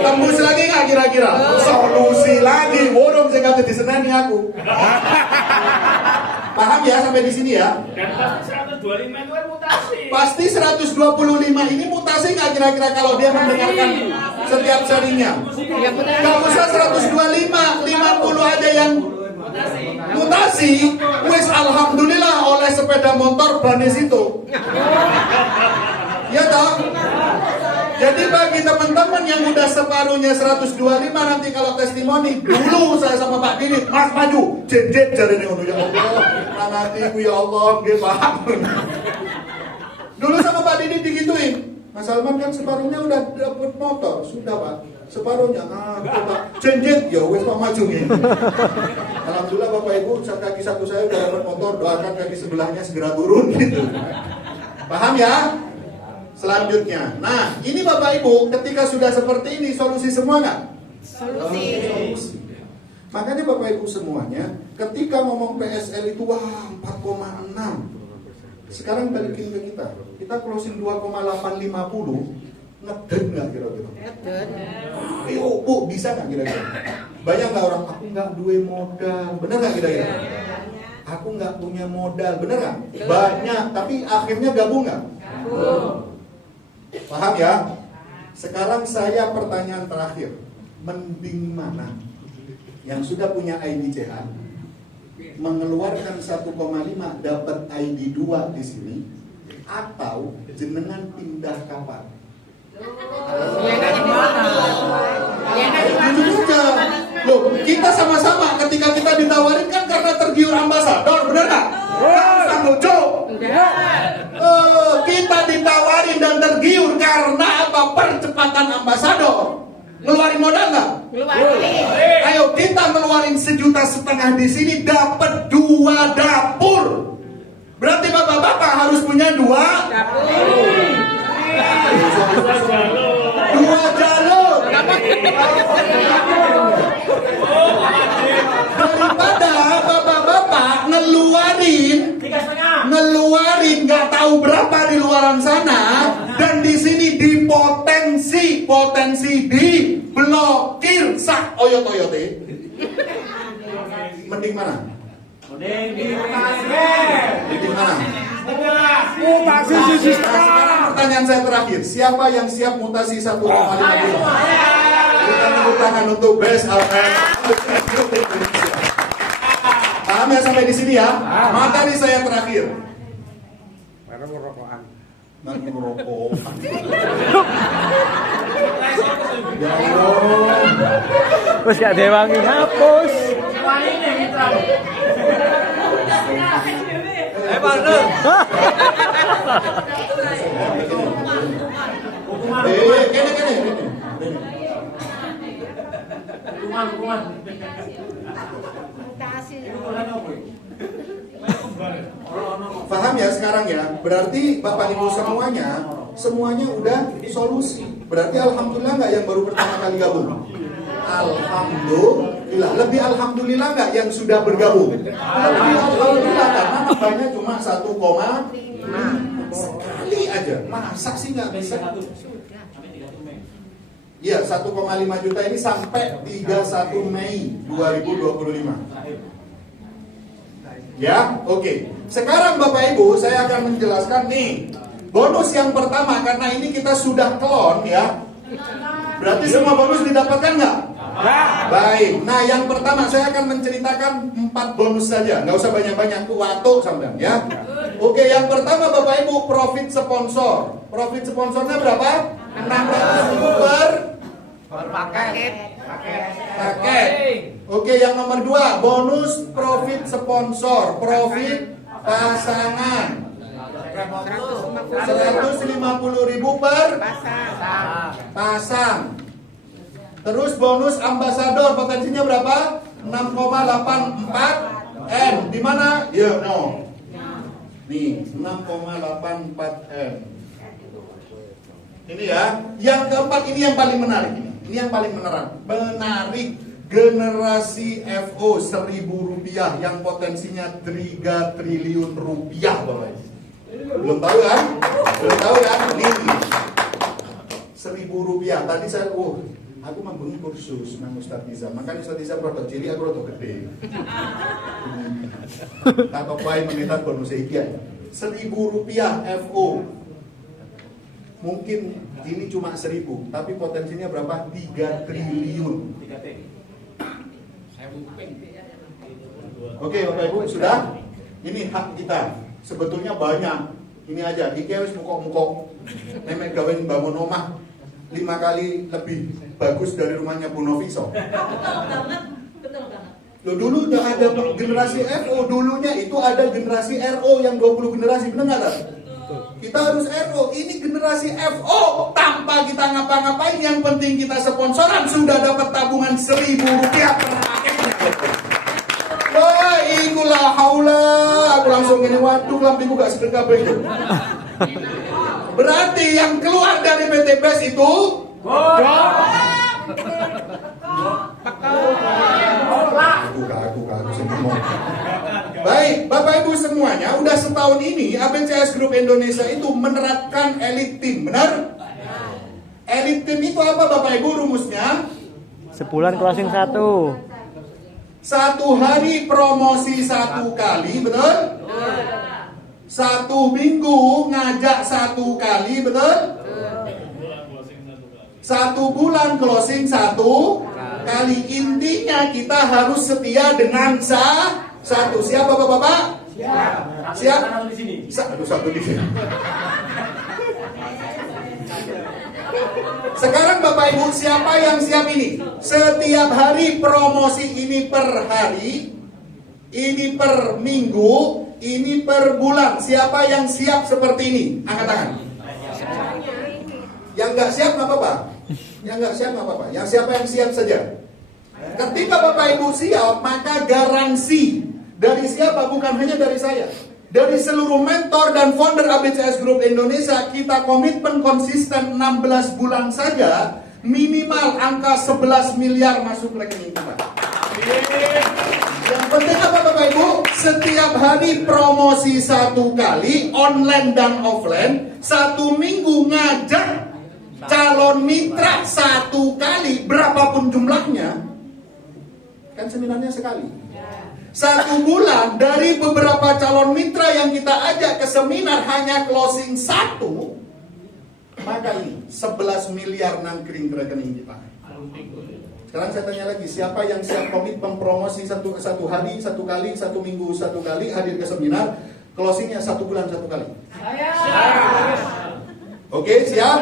Tembus lagi nggak kira-kira? Solusi lagi. Borong saya kata di senani aku. Paham ya sampai di sini ya? Dan pasti 125 itu kan mutasi. Pasti 125 ini mutasi nggak kira-kira kalau dia mendengarkan setiap serinya? Nggak usah 125, 50 aja yang mutasi. Wes alhamdulillah oleh sepeda motor banis itu. Ya toh? Jadi bagi teman-teman yang udah separuhnya 125 nanti kalau testimoni, dulu saya sama Pak Didit, Mas maju, jet jari nih ya Allah, nanti ya Allah, nggih paham. Dulu sama Pak Didit digituin. Mas Salman kan separuhnya udah dapat motor, sudah Pak. Separuhnya, coba jet ya wes Pak maju nih. Alhamdulillah Bapak Ibu, kaki satu saya udah dapat motor, doakan kaki sebelahnya segera turun gitu. Paham ya? Selanjutnya, nah ini Bapak Ibu, ketika sudah seperti ini, solusi semua nggak? Solusi. Makanya Bapak Ibu semuanya, ketika ngomong PSL itu, wah 4,6. Sekarang balikin ke kita closing 2,850, ngeden nggak kira-kira? Ngeden. Bu, bisa nggak kira-kira? Banyak nggak orang, aku nggak duwe modal, bener nggak kira-kira? Aku nggak punya modal, bener nggak? Banyak, tapi akhirnya gabung nggak? Paham ya? Sekarang saya pertanyaan terakhir, mending mana? Yang sudah punya ID CH mengeluarkan 1,5 dapat ID 2 di sini, atau jenengan pindah kapal? Loh, kita sama-sama ketika kita ditawarin kan karena tergiur ambasador, bener nggak? Lucu. Kita ditawarin dan tergiur karena apa? Percepatan ambasador. Ngeluarin modal nggak? Ngeluarin. Ayo kita ngeluarin 1,5 juta di sini dapat 2 dapur. Berarti bapak-bapak harus punya 2 dapur. 2 jalur. Daripada bapak-bapak ngeluarin nggak tahu berapa di luaran sana, dan di sini potensi di blokir sak oyot-oyote. Mending mana? Mending mana? Mutasi sisi Sekarang pertanyaan saya terakhir, siapa yang siap mutasi 1,5 kilo? Kita tepuk tangan untuk Best Alfred. Paham ya sampai di sini ya? Materi saya terakhir. Karena merokokan. Merokok. Ya Allah. Terus gak dewangi hapus. partner. Kene. Hukuman. Paham ya sekarang ya? Berarti Bapak Ibu semuanya udah solusi. Berarti alhamdulillah nggak yang baru pertama kali gabung? Alhamdulillah. Lebih alhamdulillah nggak yang sudah bergabung? Lebih alhamdulillah karena nambahnya cuma 1,5 sekali aja. Masa sih nggak bisa? Iya, 1,5 juta ini sampai 31 Mei 2025. Ya, oke. Sekarang Bapak Ibu, saya akan menjelaskan nih bonus yang pertama, karena ini kita sudah klon ya. Berarti semua bonus didapatkan nggak? Baik. Nah, yang pertama saya akan menceritakan 4 bonus saja, nggak usah banyak-banyak tuh waktu sampean ya. Oke, yang pertama Bapak Ibu, profit sponsor. Profit sponsornya berapa? 600.000 per paket. Paket. Oke, yang nomor 2, bonus profit sponsor, profit pasangan. 150.000 per pasang. Terus bonus ambasador, potensinya berapa? 6,84 M. Di mana? Ya, no. Nih, 6,84 M. Ini ya. Yang keempat, ini yang paling menarik. Ini yang paling menarik. Generasi FO Rp1.000 yang potensinya 3 triliun rupiah, Bapak Ibu. Belum tahu kan? Belum tahu kan? Ini Rp1.000. Tadi saya, aku membangun kursus nang Ustadz Iza. Makanya Ustadz Iza produk ciri, aku produk gede. Atau baik meminta bonus ikan. Rp1.000 FO. Mungkin ini cuma 1.000, tapi potensinya berapa? 3 triliun. Oke, Bapak Ibu, sudah? Ini hak kita. Sebetulnya banyak. Ini aja, iki wis mukok-mukok. Memek gawein bangun omah 5 kali lebih bagus dari rumahnya Bu Noviso. Betul banget. Loh, dulu udah ada generasi FO, dulunya itu ada generasi RO yang 20 generasi, benar nggak? Kita harus RO, ini generasi FO tanpa kita ngapa-ngapain, yang penting kita sponsoran sudah dapat tabungan Rp1.000 per paketnya. Wah, ikulah haula, aku langsung ini, waduh, lampiku gak sedekah itu. Berarti yang keluar dari PT BES itu aku semua. Baik, Bapak Ibu semuanya, udah setahun ini ABCS Group Indonesia itu menerapkan elite team, benar? Elite team itu apa, Bapak Ibu, rumusnya? Sebulan closing 1. 1 hari promosi 1 kali, betul? 1 minggu ngajak 1 kali, betul? 1 bulan closing 1 kali. Intinya kita harus setia dengan satu. Siap, Bapak-bapak? Siap? Satu di sini. Sekarang Bapak Ibu, siapa yang siap ini? Setiap hari promosi, ini per hari, ini per minggu, ini per bulan. Siapa yang siap seperti ini? Angkat tangan. Yang nggak siap nggak apa-apa. Yang nggak siap nggak apa-apa. Yang siapa yang siap saja. Ketika Bapak Ibu siap, maka garansi dari siapa? Bukan hanya dari saya, dari seluruh mentor dan founder ABCS Group Indonesia, kita komitmen konsisten 16 bulan saja, minimal angka 11 miliar masuk rekening kita. Yang penting apa, Bapak Ibu? Setiap hari promosi 1 kali, online dan offline. 1 minggu ngajak calon mitra 1 kali, berapapun jumlahnya. Kan seminarnya sekali. 1 bulan dari beberapa calon mitra yang kita ajak ke seminar hanya closing 1, maka ini 11 miliar nangkring ke rekening kita. Sekarang saya tanya lagi, siapa yang siap komitmen promosi 1 hari 1 kali, 1 minggu 1 kali, hadir ke seminar, closingnya 1 bulan 1 kali? Oke, siap?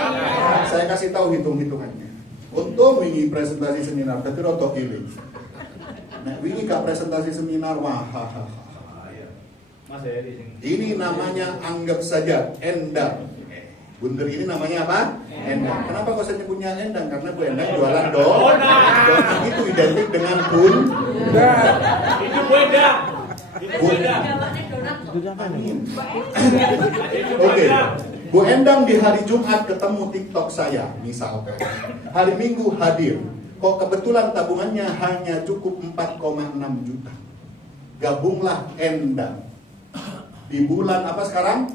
Saya kasih tahu hitung-hitungannya. Untuk ini presentasi seminar, tapi rotok giling. Nah, ini gak presentasi seminar, wah, ini namanya anggap saja endang. Bundar ini namanya apa? Endang. Kenapa kok saya nyebutnya endang? Karena Bu Endang jualan donat itu identik dengan bun. Itu beda. Oke. Bu Endang di hari Jumat ketemu TikTok saya, misalkan. Hari Minggu hadir. Kok kebetulan tabungannya hanya cukup 4,6 juta. Gabunglah Endang. Di bulan apa sekarang?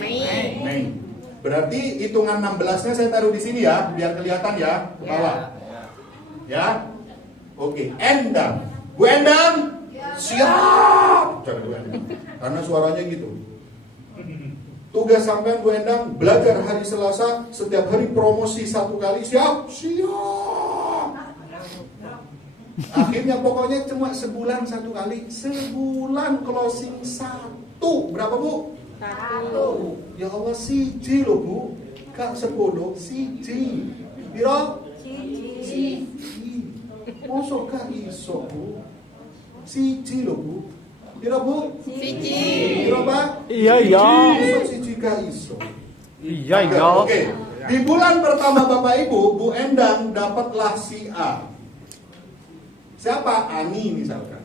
Mei. Berarti hitungan 16-nya saya taruh di sini ya, biar kelihatan ya, ke bawah. Ya. Oke, Endang. Bu Endang, siap. Jangan Bu Endang. Karena suaranya gitu. Tugas sampean Bu Endang, belajar hari Selasa, setiap hari promosi 1 kali, siap. Akhirnya pokoknya cuma sebulan 1 kali. Sebulan closing 1. Berapa, Bu? 1. Ya Allah, siji loh, Bu. Kak 10, siji. Biro? Siji. Mosok gak iso, Bu? Siji lho, Bu. Piro, Bu? Siji. Piro, Pak? Iya, iya. Mosok siji gak iso. Iya, iya. Oke. Di bulan pertama Bapak Ibu, Bu Endang dapatlah si A. Siapa? Ani misalkan.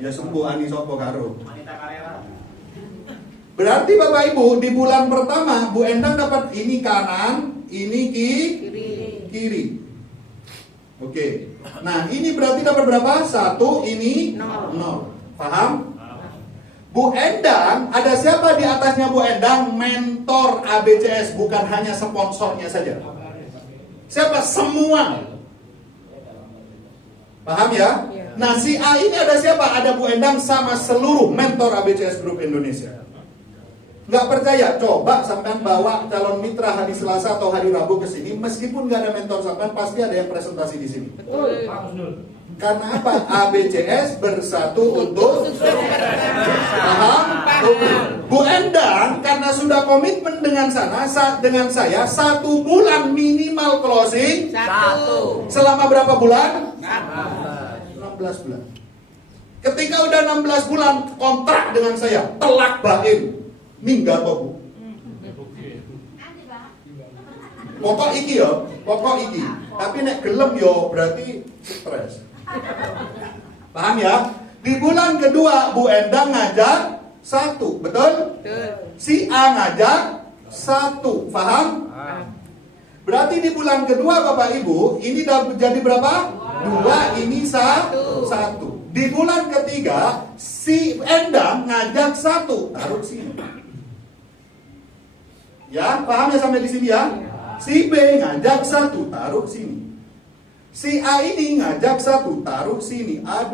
Ya sembuh Ani sopo karo. Berarti Bapak Ibu di bulan pertama Bu Endang dapat ini kanan, ini kiri. Oke. Nah, ini berarti dapat berapa? 1, ini 0. Paham? Bu Endang, ada siapa di atasnya Bu Endang? Mentor ABCS, bukan hanya sponsornya saja. Siapa? Semua. Paham ya? Nah, si A ini ada siapa? Ada Bu Endang sama seluruh mentor ABCS Group Indonesia. Nggak percaya? Coba sampean bawa calon mitra hari Selasa atau hari Rabu ke sini, meskipun nggak ada mentor sampean, pasti ada yang presentasi di sini. Karena apa? ABCS bersatu untuk paham? Bu Endang karena sudah komitmen dengan dengan saya 1 bulan minimal closing. 1. Selama berapa bulan? 16 bulan. Ketika udah 16 bulan kontrak dengan saya, telak bain. Ninggal kok, Bu. Pokok iki ya, pokok iki. Tapi nek gelem yo berarti stres. Paham ya? Di bulan kedua Bu Endang ngajak 1, betul? Si A ngajak 1, paham? Berarti di bulan kedua Bapak Ibu, ini jadi berapa? 2, ini 1. Di bulan ketiga, si Endang ngajak 1, taruh sini. Ya, paham ya sampai di sini ya? Si B ngajak 1, taruh sini. Si A ini ngajak 1, taruh sini, A2.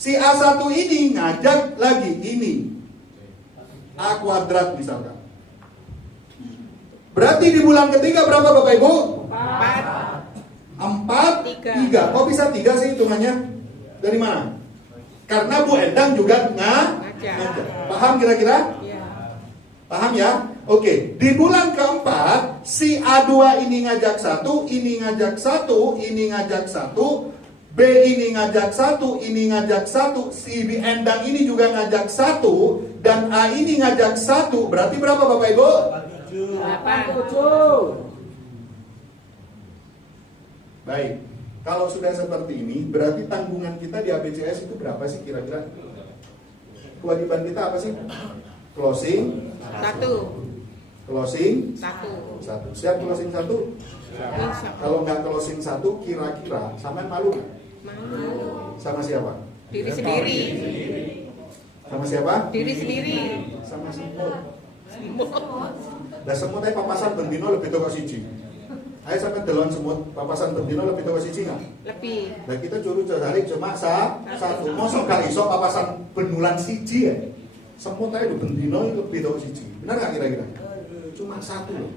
Si A1 ini ngajak lagi ini, A kuadrat misalkan. Berarti di bulan ketiga berapa Bapak Ibu? 4, 3. Kok bisa 3 sih hitungannya? Dari mana? Karena Bu Endang juga ngajak. Paham kira-kira? Paham ya? Oke, di bulan keempat si A2 ini ngajak 1, ini ngajak 1, ini ngajak 1, B ini ngajak 1, ini ngajak 1, si B Endang ini juga ngajak 1, dan A ini ngajak 1. Berarti berapa Bapak Ibu? 8. Baik. Kalau sudah seperti ini, berarti tanggungan kita di ABCS itu berapa sih kira-kira? Kewajiban kita apa sih? Closing 1. Closing 1. 1. Siap closing 1? Kalau nggak closing 1, kira-kira sampean malu nggak? Malu. Sama siapa? Diri sendiri. Sama siapa? Diri sendiri. Sama semut. Lah semut ae papasan bendino lebih toko siji. Ayo sampai delon semut papasan bendino lebih toko siji nggak? Lebih. Lah kita juru jari cuma 1. Mosok gak iso papasan benulan siji ya? Semut aja bendino lebih toko siji. Benar nggak kira-kira? Cuma 1 loh.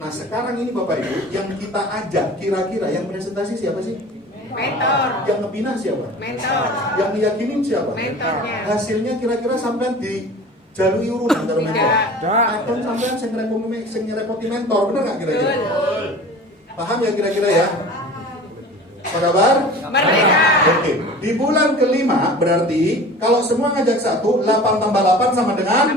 Nah sekarang ini Bapak Ibu, yang kita ajak kira-kira yang presentasi siapa sih? Mentor. Yang ngebina siapa? Mentor. Yang meyakinin siapa? Mentornya. Hasilnya kira-kira sampai di jalui urunan dari mentor. Tidak. Akan sampai sing ngerepoti mentor, benar nggak kira-kira? Paham ya kira-kira ya? Apa kabar? Merdeka. Oke. Di bulan kelima berarti kalau semua ngajak 1, 8 tambah 8 sama dengan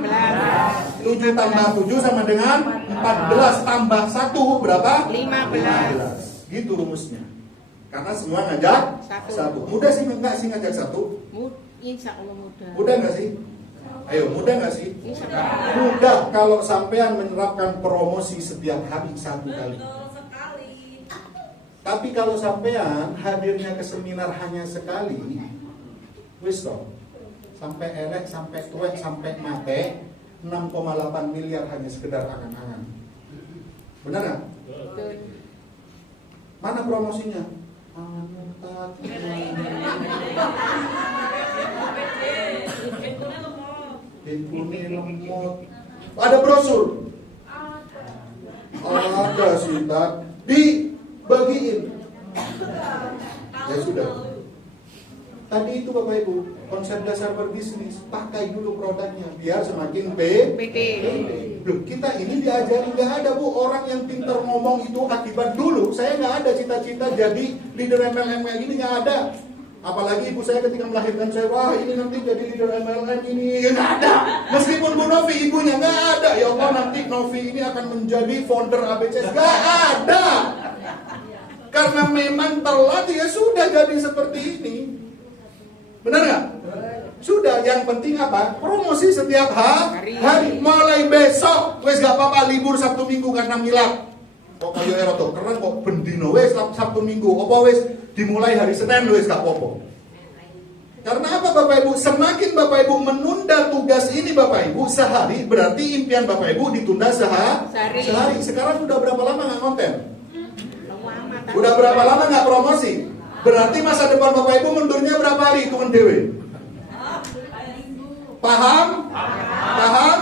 7 tambah 7 sama dengan 14 tambah 1 berapa? 15. Gitu rumusnya. Karena semua ngajak 1. Mudah sih enggak sih ngajak 1? Insya Allah mudah. Mudah nggak sih? Ayo, mudah nggak sih? Insya Allah. Mudah kalau sampean menerapkan promosi setiap hari 1 kali. Tapi kalau sampean hadirnya ke seminar hanya sekali, wis toh. Sampai elek, sampai tuwek, sampai mate, 6,8 miliar hanya sekedar angan-angan. Benar nggak? Betul. Mana promosinya? Handphone lemot. Ada brosur. Ada sih, dibagiin. Ya sudah. Tadi itu Bapak Ibu, konsep dasar berbisnis, pakai dulu produknya biar semakin pede. Loh, kita ini diajari nggak ada Bu, orang yang pintar ngomong itu akibat dulu. Saya nggak ada cita-cita jadi leader MLM kayak gini, nggak ada. Apalagi ibu saya ketika melahirkan saya, wah ini nanti jadi leader MLM ini, nggak ada. Meskipun Bu Novi ibunya nggak ada, ya Allah nanti Novi ini akan menjadi founder ABCS, nggak ada. Karena memang terlatih ya sudah jadi seperti ini. Benar nggak? Sudah, yang penting apa? Promosi setiap hari. Mulai besok, wes gak apa-apa libur Sabtu Minggu karena milad. Kok kayu eroto keren kok bendino wes Sabtu Minggu. Apa wes dimulai hari Senin wes gak apa-apa. Karena apa Bapak Ibu? Semakin Bapak Ibu menunda tugas ini Bapak Ibu sehari, berarti impian Bapak Ibu ditunda sehari. Sekarang udah berapa lama nggak konten? Udah berapa lama nggak promosi? Berarti masa depan Bapak Ibu mundurnya berapa hari? Hitungan dewe. Paham? Paham?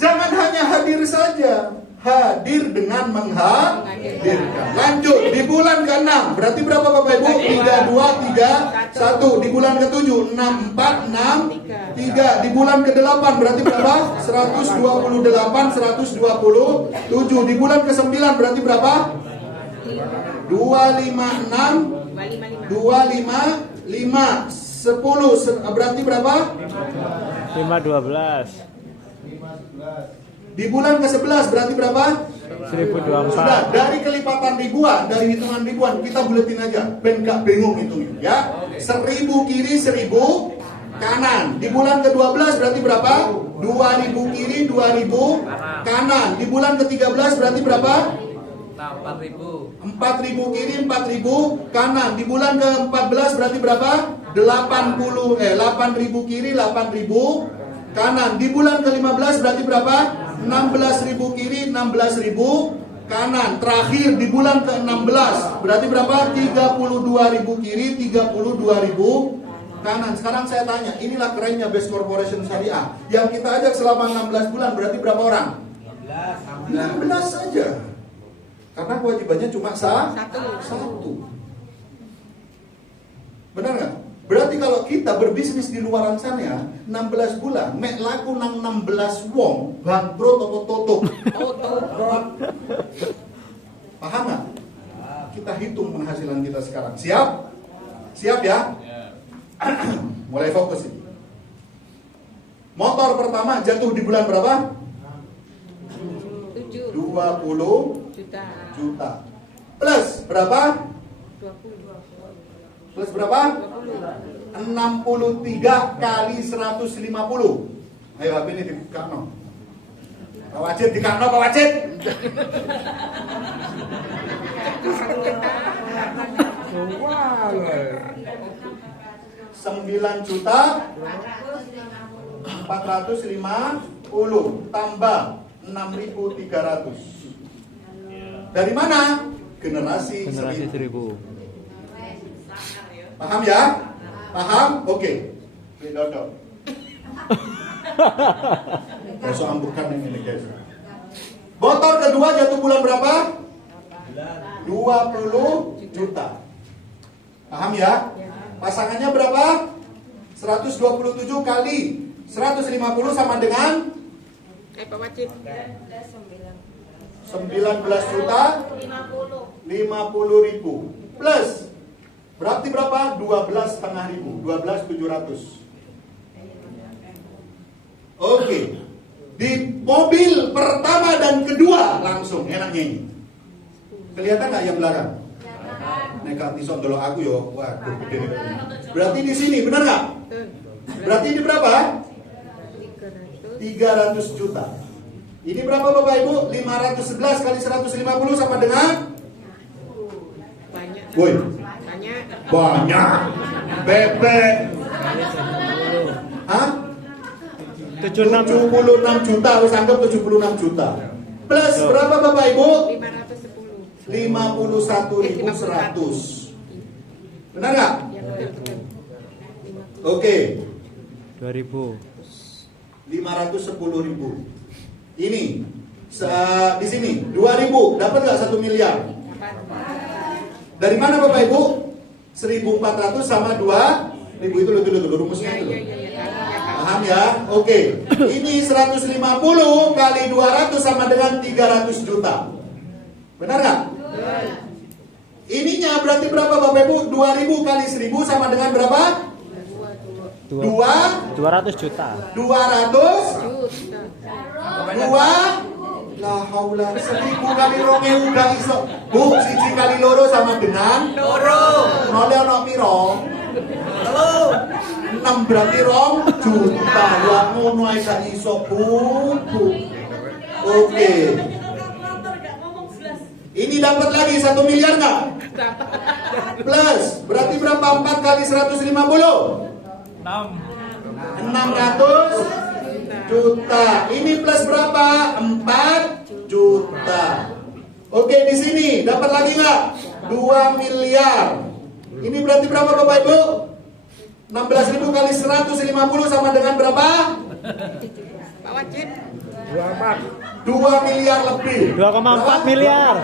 Jangan hanya hadir saja. Hadir dengan menghadirkan. Lanjut, di bulan ke-6 berarti berapa Bapak Ibu? 3, 2, 3, 1. Di bulan ke-7 6, 4, 6, 3. Di bulan ke-8 berarti berapa? 128, 127. Di bulan ke-9 berarti berapa? 256, 255, 10 berarti berapa? 512. Di bulan ke-11 berarti berapa? 1024. Sudah, dari kelipatan ribuan, dari hitungan ribuan kita buletin aja, ben gak bingung hitungnya ya. 1000 kiri, 1000 kanan. Di bulan ke-12 berarti berapa? 2000 kiri, 2000 kanan. Di bulan ke-13 berarti berapa? 4000 kiri, 4000 kanan. Di bulan ke-14 berarti berapa? 8000 kiri, 8000 kanan. Di bulan ke-15 berarti berapa? 16.000 kiri, 16.000 kanan. Terakhir di bulan ke-16 berarti berapa? 32.000 kiri, 32.000 kanan. Sekarang saya tanya, inilah kerennya Best Corporation Syariah. Yang kita ajak selama 16 bulan berarti berapa orang? 16 saja. Karena kewajibannya cuma satu. Benar nggak? Berarti kalau kita berbisnis di luaran sana 16 bulan, mek laku nang 16 wong, bangkrut atau tutup. Paham nggak? Kita hitung penghasilan kita sekarang. Siap? Siap ya? Mulai fokus ini. Motor pertama jatuh di bulan berapa? 20 juta. Plus berapa? 20. Plus berapa? 63 kali 150. Ayo HP ini dikakno. Pak Wajib dikakno, Pak Wajib. 9 juta 450 tambah 6.300. Dari mana? Generasi 1000. Paham ya? Paham? Oke. Dodok. Besok ambukan ini guys. Motor kedua jatuh bulan berapa? 20 juta. Paham ya? Pasangannya berapa? 127 kali 150 sama dengan Pak Wajib 19 juta 50 ribu plus berarti berapa? 12,5 ribu 12.700. Oke, di mobil pertama dan kedua langsung enaknya ini kelihatan nggak yang belakang? Nekat tison dulu aku yo, waduh gede. Berarti di sini benar nggak? Berarti ini berapa? 300 juta. Ini berapa Bapak Ibu? 511 kali 150 sama dengan? banyak. Woi, Banyak. bebek. Hah? 76 juta, harus anggap 76 juta. Plus berapa Bapak Ibu? 510. 51.100. Benar nggak? Ya betul. Oke. 2000. 510.000. Ini di sini 2.000 dapat nggak 1 miliar? Dari mana Bapak Ibu? 1.400 sama 2 Ribu itu lu rumusnya itu. Iya. Paham ya? Oke. Ini 150 kali 200 sama dengan 300 juta. Benar nggak? Ininya berarti berapa Bapak Ibu? 2000 kali 1000 sama dengan berapa? 200 juta. 200 dua la haula 1000 kali 2000 gak iso. Bu, 1 kali loro sama dengan nol ono piro? 6 berarti 2 juta. Ya ngono ae gak iso, Bu. Oke. Kalkulator gak ngomong jelas. Ini dapat lagi 1 miliar nggak? Plus, berarti berapa? 4 kali 150? 600 juta. Ini plus berapa? 4 juta. Oke, di sini dapat lagi nggak? 2 miliar. Ini berarti berapa Bapak Ibu? 16.000 kali 150 sama dengan berapa? Pak Wajid. 2 miliar lebih. 2,4 miliar.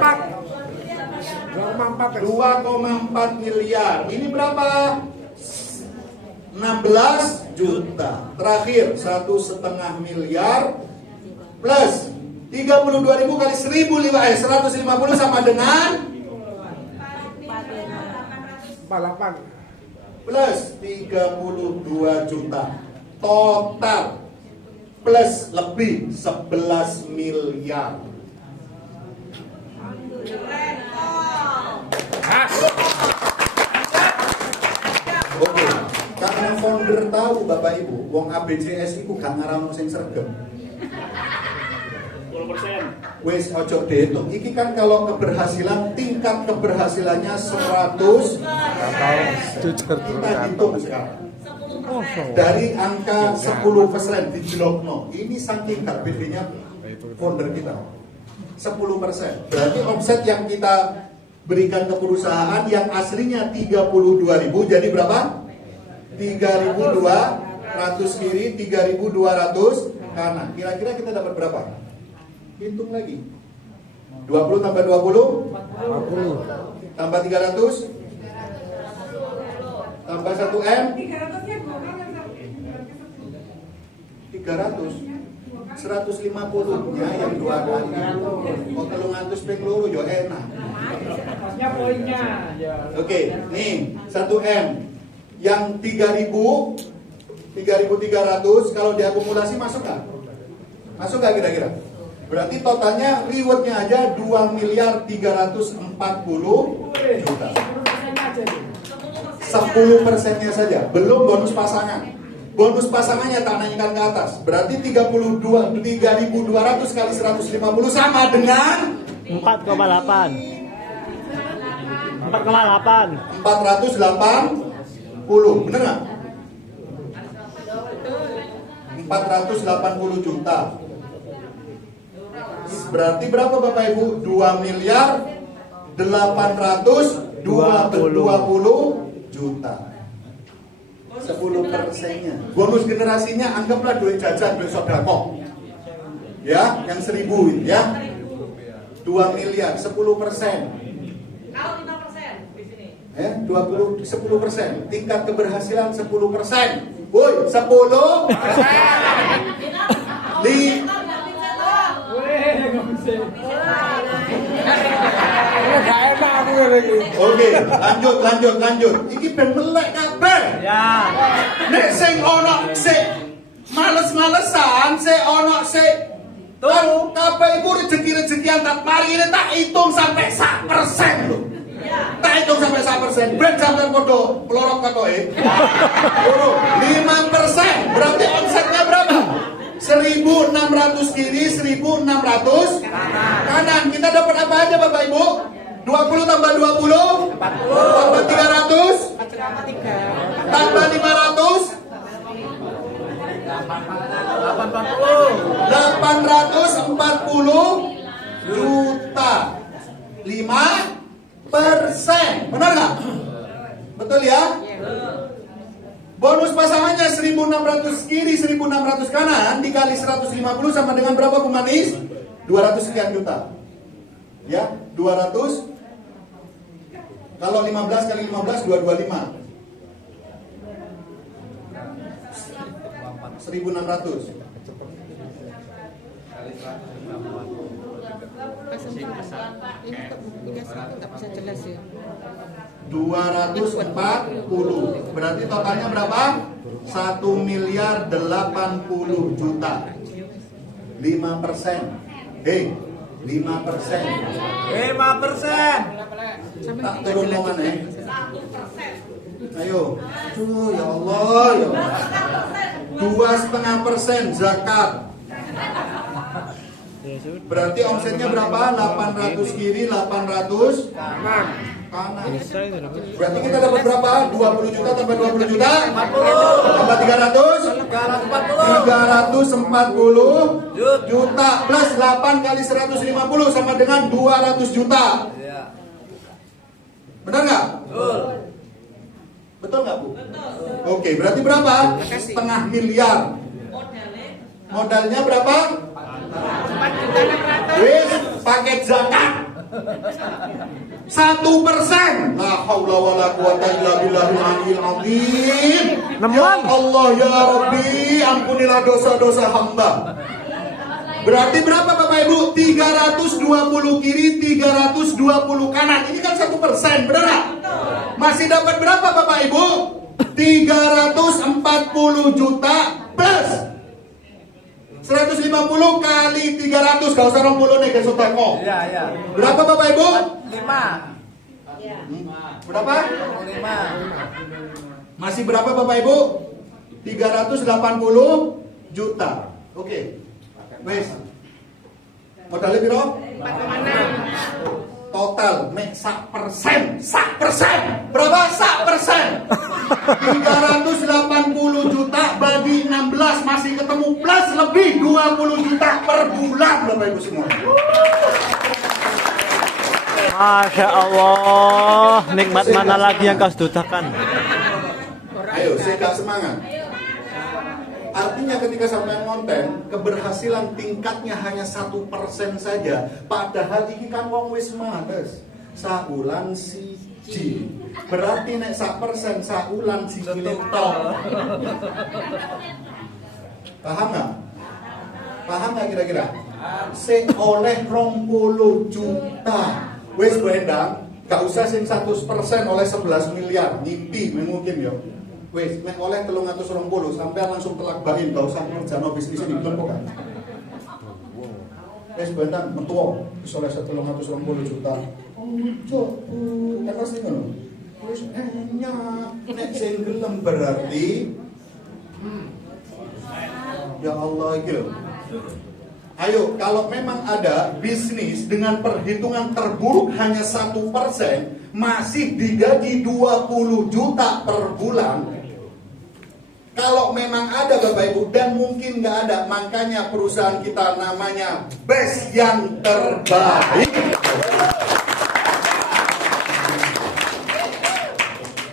2,4 miliar. Ini berapa? 16 juta. Terakhir 1,5 miliar plus 32.000 kali 150 sama dengan 48. plus 32 juta. Total plus lebih 11 miliar. Oke, karena founder tahu Bapak Ibu, wong ABCS itu gak ngarano sing sregep. 10%. Wes ojo dihitung. Iki kan kalau keberhasilan, tingkat keberhasilannya 100. Kita hitung sekarang. Dari angka 10% di Jelokno. Ini saking gak bedanya founder kita. 10%. Berarti omset yang kita berikan ke perusahaan yang aslinya 32.000 jadi berapa? 3.200 kiri, 3.200 kanan. Kira-kira kita dapat berapa? Hitung lagi. 20 tambah 20? 40. Tambah 300? Tambah 1M? 300. 150 nya yang 2 kali. Oh, 300 ping loro yo enak. Masnya poinnya. Oke, nih 1M yang 3.300 kalau diakumulasi masuk nggak? Masuk nggak kira-kira? Berarti totalnya rewardnya aja 2.340 juta. 10%-nya saja, belum bonus pasangan. Bonus pasangannya tak naikkan ke atas. Berarti 3.200 kali 150 sama dengan 4,8. 480. Bener nggak? 480 juta. Berarti berapa Bapak Ibu? 2 miliar 820 juta. 10%-nya. Bonus generasinya anggaplah duit jajan, duit sodako. Ya, yang 1.000 ya. 2 miliar, 10%. Kalau 5% di sini. 10%. Tingkat keberhasilan 10%. Woi, 10%. Oke, lanjut. Iki ben melek kabeh. Ya. Nek sing ono sik males-malesan, sik ono sik tuh kabeh iku rezeki-rezekian tak mari ini tak hitung sampai 1% lho. Tak hitung sampai 1%. Ben sampean podo pelorok katoke. 5%. Berarti omsetnya berapa? 1.600 kiri, 1.600 kanan. Kita dapat apa aja Bapak Ibu? 20 tambah 20 40. Tambah 300 tambah 500 840 juta. 5%. Benar nggak? Betul ya? Bonus pasangannya 1.600 kiri, 1.600 kanan dikali 150 sama dengan berapa Bu Manis? 200 sekian juta. Ya, 200. Kalau 15 kali 15 225. 1.600. Ini kok bukunya satu nggak bisa jelas ya. 240. Berarti totalnya berapa? 1.080.000.000. 5%. Hei, 5%. 5%. Tak turun mau mana ya? Ayo. Tuh, ya Allah, ya Allah. 2,5% zakat. Berarti omsetnya berapa? 800 kiri, 800 kanan. Berarti kita dapat berapa? 20 juta tambah 20 juta? 40. Tambah 300? 340 juta plus 8 kali 150 sama dengan 200 juta. Benar nggak? Betul nggak, Bu? Oke, berarti berapa? Setengah miliar. Modalnya berapa? 4.600.000. Wis, paket zakat 1%. La haula wala quwata illa billahil aliyil azim. Ya Allah ya Rabbi, ampunilah dosa-dosa hamba. Berarti berapa Bapak Ibu? 320 kiri, 320 kanan. Ini kan 1%, benar nggak? Masih dapat berapa Bapak Ibu? 340 juta plus 150 kali 300. Gak usah 20 nih, guys, kok. Iya. Berapa Bapak Ibu? 5. Berapa? 5. Masih berapa Bapak Ibu? 380 juta. Oke. Wes. Modalnya piro? 4,6. Total mek sak persen. Berapa sak persen? 380 juta bagi 16 masih ketemu plus lebih 20 juta per bulan Bapak Ibu semua. Masya Allah, nikmat mana lagi yang kau sedudakan? Ayo, saya gak semangat. Artinya ketika sampai konten, keberhasilan tingkatnya hanya 1% saja. Padahal ini kan wong wis mates. Saulan siji. Berarti nek 1% saulan siji tok. Paham nggak? Paham nggak kira-kira? Sing oleh 20 juta. Wis bendang, gak usah sing 100% oleh 11 miliar. Ngimpi mungkin ya. Wes, nek oleh 320 sampai langsung telak bahin, gak usah ngerjano bisnis ini, belum kan? Wes, bentar, metuo, bisa oleh 320 juta. Kan pasti kan? Wes, nek sing gelem berarti, ya Allah iki lho. Ayo, kalau memang ada bisnis dengan perhitungan terburuk hanya 1%, masih digaji 20 juta per bulan. Kalau memang ada Bapak Ibu, dan mungkin nggak ada, makanya perusahaan kita namanya Best yang terbaik.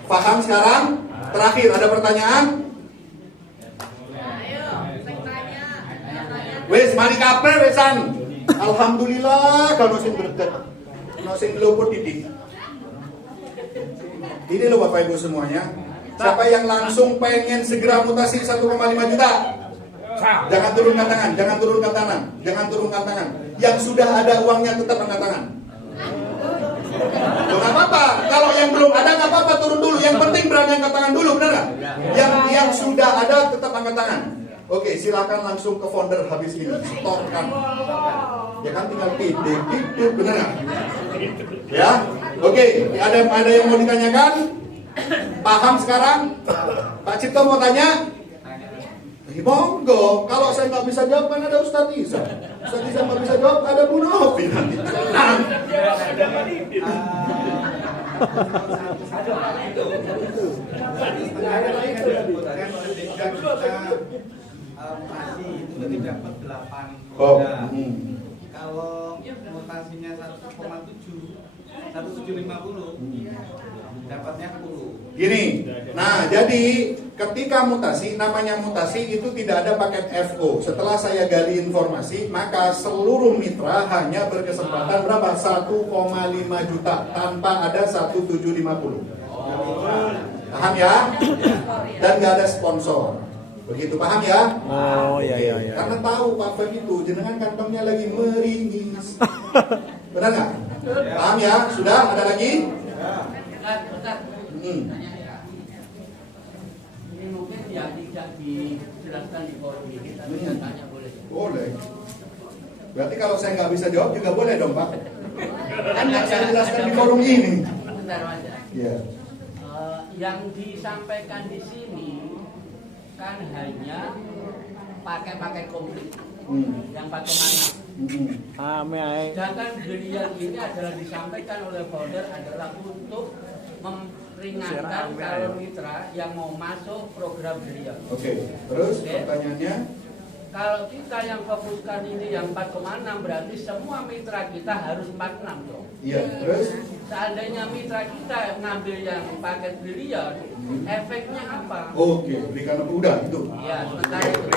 Paham sekarang? Terakhir, ada pertanyaan? Wes, mari kabeh wesan. Alhamdulillah kalau sing berdet. Ono sing luput didik. Ini loh Bapak Ibu semuanya. Siapa yang langsung pengen segera mutasi 1,5 juta? Jangan turunkan tangan, jangan turunkan tangan, jangan turunkan tangan. Yang sudah ada uangnya tetap angkat tangan. Nggak apa-apa. Kalau yang belum ada nggak apa-apa, turun dulu. Yang penting berani angkat tangan dulu, benar nggak? Yang sudah ada tetap angkat tangan. Oke, silakan langsung ke founder habis ini. Setorkan. Ya kan tinggal titik, benar nggak? Ya, oke. Ada yang mau ditanyakan? Paham sekarang? Pak Cipto mau tanya? Monggo. Kalau saya nggak bisa jawab kan ada Ustadz Iza. Ustadz Iza nggak bisa jawab ada Bu Novi nanti. Tenang. Mutasi itu berarti dapat 8. Oh. Kalau mutasinya 1,750 dapatnya 10. Gini, nah jadi ketika mutasi, namanya mutasi itu tidak ada paket FO. Setelah saya gali informasi, maka seluruh mitra hanya berkesempatan berapa? 1,5 juta tanpa ada 1,750. Paham ya? Dan nggak ada sponsor. Begitu, paham ya? Oh iya iya iya. Karena tahu Pak Feb itu jenengan kantongnya lagi meringis. Benar nggak? Paham ya? Sudah? Ada lagi? Bentar. Hmm. Ini mungkin yang tidak dijelaskan di forum ini, tapi saya tanya boleh? Boleh. Berarti kalau saya nggak bisa jawab juga boleh dong, Pak? Kan nggak saya jelaskan di forum ini. Bentar Mas. Iya. Yang disampaikan di sini kan hanya pakai komplit yang 4,6. Ame. Sedangkan beliau ini adalah disampaikan oleh founder adalah untuk meringankan calon mitra yang mau masuk program beliau. Oke. Terus pertanyaannya? Kalau kita yang fokuskan ini yang 4,6 berarti semua mitra kita harus 46 dong. Iya. Terus? Seandainya mitra kita ngambil yang paket brilliant, efeknya apa? Oke. Berikan apa udah itu? Iya, sementara itu.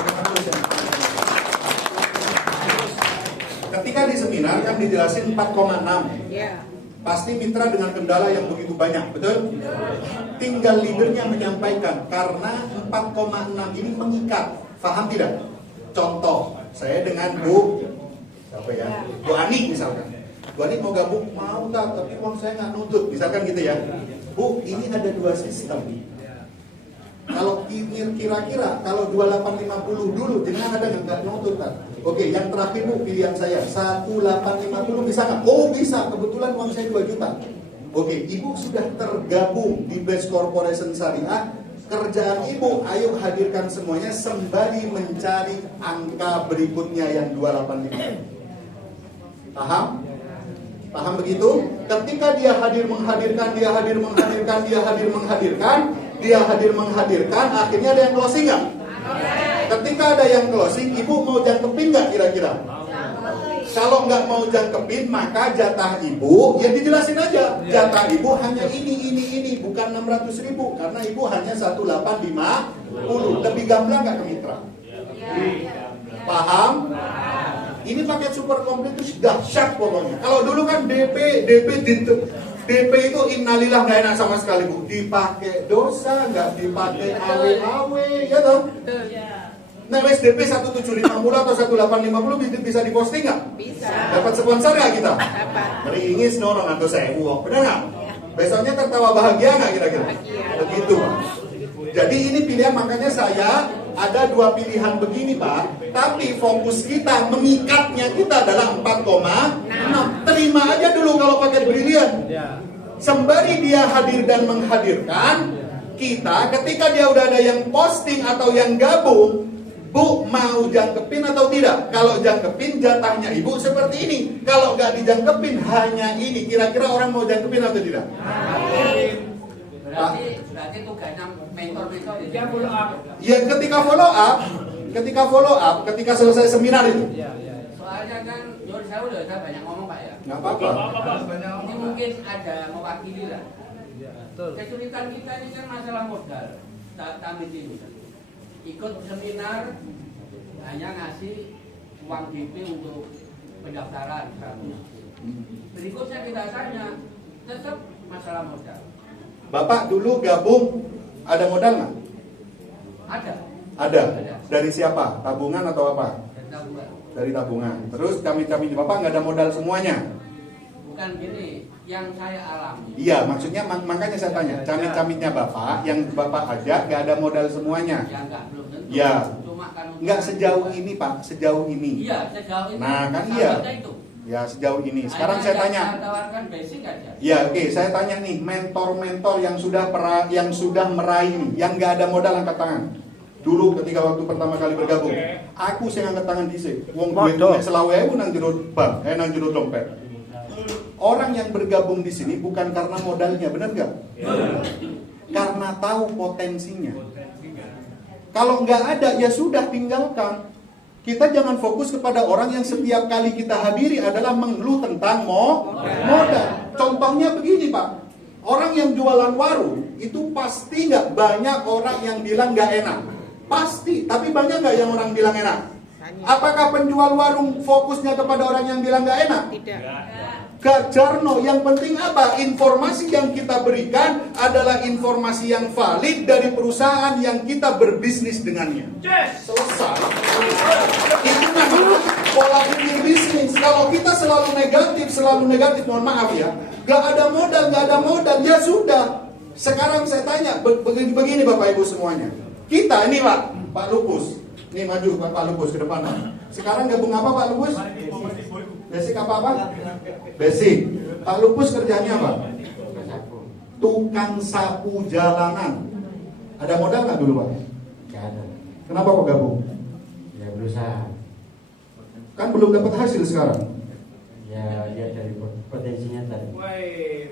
Ketika di seminar kan dijelasin 4,6. Iya. Pasti mitra dengan kendala yang begitu banyak, betul? Tinggal leadernya menyampaikan karena 4,6 ini mengikat. Paham tidak? Contoh, saya dengan Bu siapa ya? Bu Ani misalkan. Bu Ani mau gabung, mau tak, tapi uang saya nggak nuntut, misalkan gitu ya. Bu, ini ada dua sistem. Kalau kira-kira kalau 2850 dulu, jangan ada nggak nuntut kan? Oke, yang terakhir Bu, pilihan saya 1850 bisa nggak? Oh bisa, kebetulan uang saya 2 juta. Oke, Ibu sudah tergabung di Best Corporation Syariah. Kerjaan Ibu, ayo hadirkan semuanya sembari mencari angka berikutnya yang 285. Paham? Paham begitu? Ketika dia hadir menghadirkan, akhirnya ada yang closing nggak? Ketika ada yang closing, Ibu mau jangkepin nggak kira-kira? Kalau nggak mau jangkepin, maka jatah Ibu, ya dijelasin aja. Jatah Ibu hanya ini, bukan 600.000. Karena Ibu hanya 1850. Lebih gamblang nggak ke mitra? Paham? Ini paket super komplit itu dahsyat pokoknya. Kalau dulu kan DP itu innalillah nggak enak sama sekali Bu. Dipakai dosa, nggak dipakai awe-awe, ya toh? Nah, SDP 1750 atau 1850 bisa diposting nggak? Bisa. Dapat sponsor nggak kita? Dapat. Meringis norong atau sewu, benar nggak? Besoknya tertawa bahagia nggak kira-kira? Begitu. Jadi ini pilihan, makanya saya ada 2 pilihan begini Pak. Tapi fokus kita mengikatnya kita adalah 4,6. Terima aja dulu kalau pakai brilian. Sembari dia hadir dan menghadirkan kita, ketika dia udah ada yang posting atau yang gabung, Bu, mau jangkepin atau tidak? Kalau jangkepin, jatahnya Ibu seperti ini. Kalau nggak dijangkepin, hanya ini. Kira-kira orang mau jangkepin atau tidak? Berarti tugasnya mentor Dia follow up. Ya, ketika follow up, ketika selesai seminar itu. Soalnya kan, saya udah banyak ngomong Pak ya. Nggak apa-apa. Ini mungkin ada mewakili lah. Kesulitan kita ini kan masalah modal. Kami ini ikut seminar hanya ngasih uang DP untuk pendaftaran 100. Berikutnya kita tanya, tetap masalah modal. Bapak dulu gabung, ada modal nggak? Ada. Ada. Dari siapa? Tabungan atau apa? Tabungan. Dari tabungan. Terus kami Bapak nggak ada modal semuanya? Bukan gini, yang saya alami. Iya, maksudnya makanya saya tanya, camit-camitnya Bapak, yang Bapak ajak nggak ada modal semuanya? Ya enggak, belum tentu. Ya. Cuma kan Nggak sejauh ini Pak, sejauh ini. Iya, sejauh ini. Nah kan iya. Itu. Ya sejauh ini. Sekarang Hanya saya yang tanya. Saya tawarkan basic aja. Ya oke, saya tanya nih, mentor-mentor yang sudah meraih nih, yang nggak ada modal angkat tangan. Dulu ketika waktu pertama kali bergabung, aku sih angkat tangan dhisik. Wong duwe selawe nang jero bank, nang jero dompet. Orang yang bergabung di sini bukan karena modalnya, benar nggak? Karena tahu potensinya. Kalau nggak ada, ya sudah tinggalkan. Kita jangan fokus kepada orang yang setiap kali kita hadiri adalah mengeluh tentang modal. Contohnya begini Pak, orang yang jualan warung itu pasti nggak banyak orang yang bilang nggak enak. Pasti, tapi banyak nggak yang orang bilang enak? Apakah penjual warung fokusnya kepada orang yang bilang nggak enak? Tidak. Kak Jarno, yang penting apa? Informasi yang kita berikan adalah informasi yang valid dari perusahaan yang kita berbisnis dengannya. Selesai. Itu namanya pola pikir bisnis. Kalau kita selalu negatif, mohon maaf ya. Gak ada modal, ya sudah. Sekarang saya tanya, begini Bapak Ibu semuanya. Kita ini Pak Lupus. Nih maju Pak Lupus ke depan Pak. Sekarang gabung apa Pak Lupus? Basic apa? Basic. Pak Lupus kerjanya apa? Tukang sapu jalanan. Ada modal nggak dulu Pak? Nggak ada. Kenapa kok gabung? Ya berusaha. Kan belum dapat hasil sekarang. Ya dia dari potensinya tadi.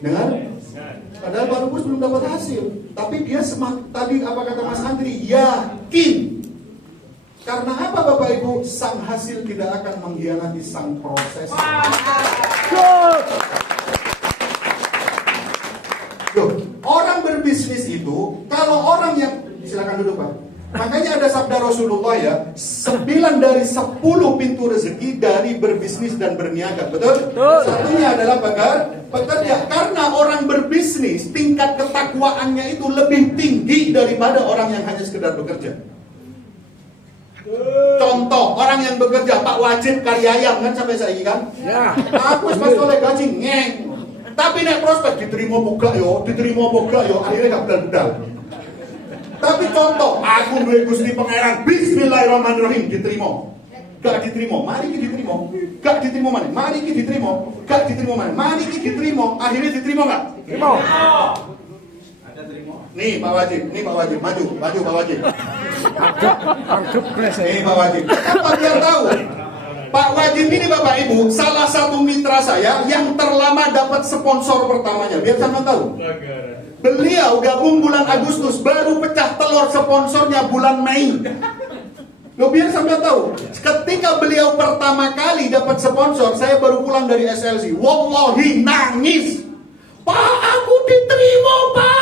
Dengar? Padahal Pak Lupus belum dapat hasil. Tapi dia tadi apa kata Mas Andri? Yakin. Karena apa Bapak Ibu? Sang hasil tidak akan mengkhianati sang proses. Loh, orang berbisnis itu, kalau orang yang, silakan duduk Pak. Makanya ada sabda Rasulullah ya, 9 dari 10 pintu rezeki dari berbisnis dan berniaga, betul? Satunya adalah pekerja. Karena orang berbisnis, tingkat ketakwaannya itu lebih tinggi daripada orang yang hanya sekedar bekerja. Contoh, orang yang bekerja, Pak Wajib Karyayam kan sampai saya kan? Ya. Aku pas oleh gaji ngeng. Tapi nek prospek diterima moga yo, akhirnya gak bedal-bedal. Tapi contoh, aku duwe Gusti Pangeran, bismillahirrahmanirrahim, diterima. Gak diterima, mari ki diterima. Gak diterima mana? Mari ki diterima. Gak diterima mana? Mari ki diterima. Akhirnya diterima gak? Terima. Nih Pak Wajib, maju Pak Wajib. Nih Pak Wajib. Apa biar tahu? Pak Wajib ini Bapak Ibu salah satu mitra saya yang terlama dapat sponsor pertamanya. Biar sama tahu. Beliau gabung bulan Agustus, baru pecah telur sponsornya bulan Mei. Loh, biar sampai tahu. Ketika beliau pertama kali dapat sponsor, saya baru pulang dari SLC. Wallahi nangis. Pak, aku diterima Pak.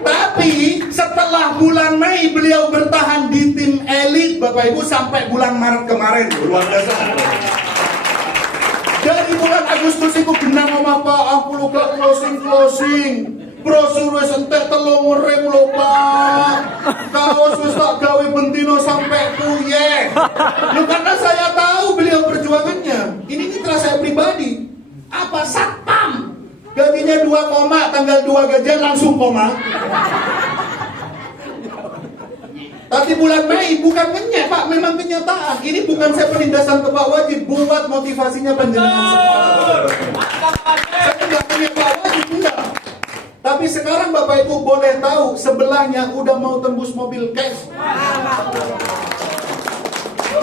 Tapi setelah bulan Mei beliau bertahan di tim elit Bapak Ibu sampai bulan Maret kemarin. Luar biasa. Dari bulan Agustus itu genang sama Pak, aku luka closing. Brosur wis entek 3 rem lho Pak. Kaos wis tak gawe bentino sampai kuyeh. Lu karena saya tahu beliau perjuangannya. Ini mitra saya pribadi. Apa satpam? Gajinya 2, tanggal 2 gajian langsung koma. Tapi bulan Mei bukan ngenyek Pak, memang kenyataan. Ini bukan saya penindasan ke Pak Wajib, buat motivasinya panjenengan semua. Saya enggak punya Pak Wajib, enggak. Tapi sekarang Bapak Ibu boleh tahu sebelahnya udah mau tembus mobil cash.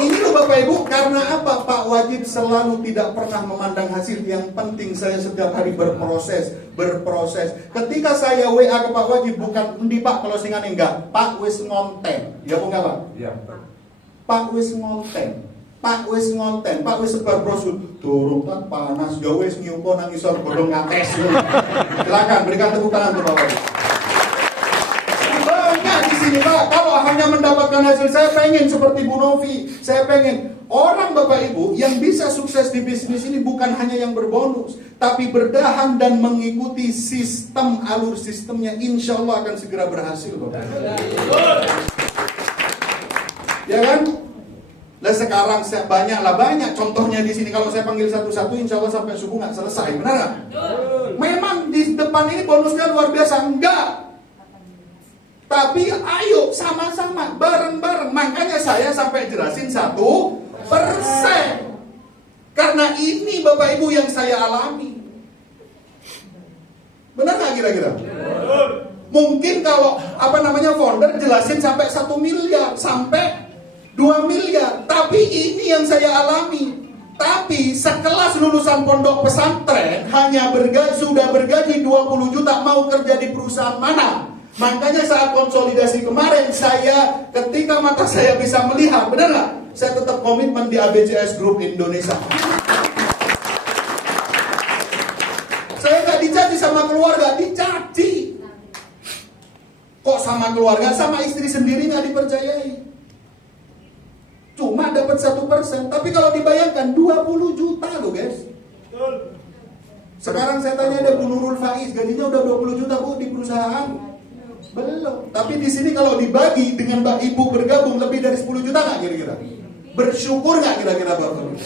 Ini loh Bapak Ibu, karena apa? Pak Wajib selalu tidak pernah memandang hasil. Yang penting saya setiap hari berproses. Ketika saya WA ke Pak Wajib, bukan endi Pak closingan enggak, Pak wis ngonten. Ya apa enggak Pak? Iya. Pak wis ngonten. Pak wis sebar brosur. Durung kan panas, gawe wis nyupo nang isor godhong ngates. Silakan berikan tepuk tangan untuk Pak Wajib. Di sini Pak, kalau hanya mendapatkan hasil, saya pengen seperti Bu Novi, saya pengen orang Bapak Ibu yang bisa sukses di bisnis ini bukan hanya yang berbonus, tapi berdahan dan mengikuti sistem, alur sistemnya, insya Allah akan segera berhasil Bapak. Ya kan? Lah sekarang saya banyak contohnya di sini. Kalau saya panggil satu-satu, insya Allah sampai subuh nggak selesai, benar nggak? Memang di depan ini bonusnya luar biasa, enggak? Tapi ayo sama-sama, bareng-bareng. Makanya saya sampai jelasin 1%. Karena ini Bapak Ibu yang saya alami. Benar nggak kira-kira? Mungkin kalau founder jelasin sampai 1 miliar, sampai 2 miliar. Tapi ini yang saya alami. Tapi sekelas lulusan pondok pesantren hanya sudah bergaji 20 juta, mau kerja di perusahaan mana? Makanya saat konsolidasi kemarin, saya ketika mata saya bisa melihat, benar nggak? Saya tetap komitmen di ABCS Group Indonesia. Saya nggak dicaci sama keluarga, dicaci. Kok sama keluarga, sama istri sendiri nggak dipercayai? Cuma cuma dapat 1%. Tapi kalau dibayangkan 20 juta loh guys. Sekarang saya tanya ada Bu Nurul Faiz, gajinya udah 20 juta Bu di perusahaan. Belum. Tapi di sini kalau dibagi dengan Mbak Ibu bergabung lebih dari 10 juta nggak kira-kira? Bersyukur nggak kira-kira Bapak?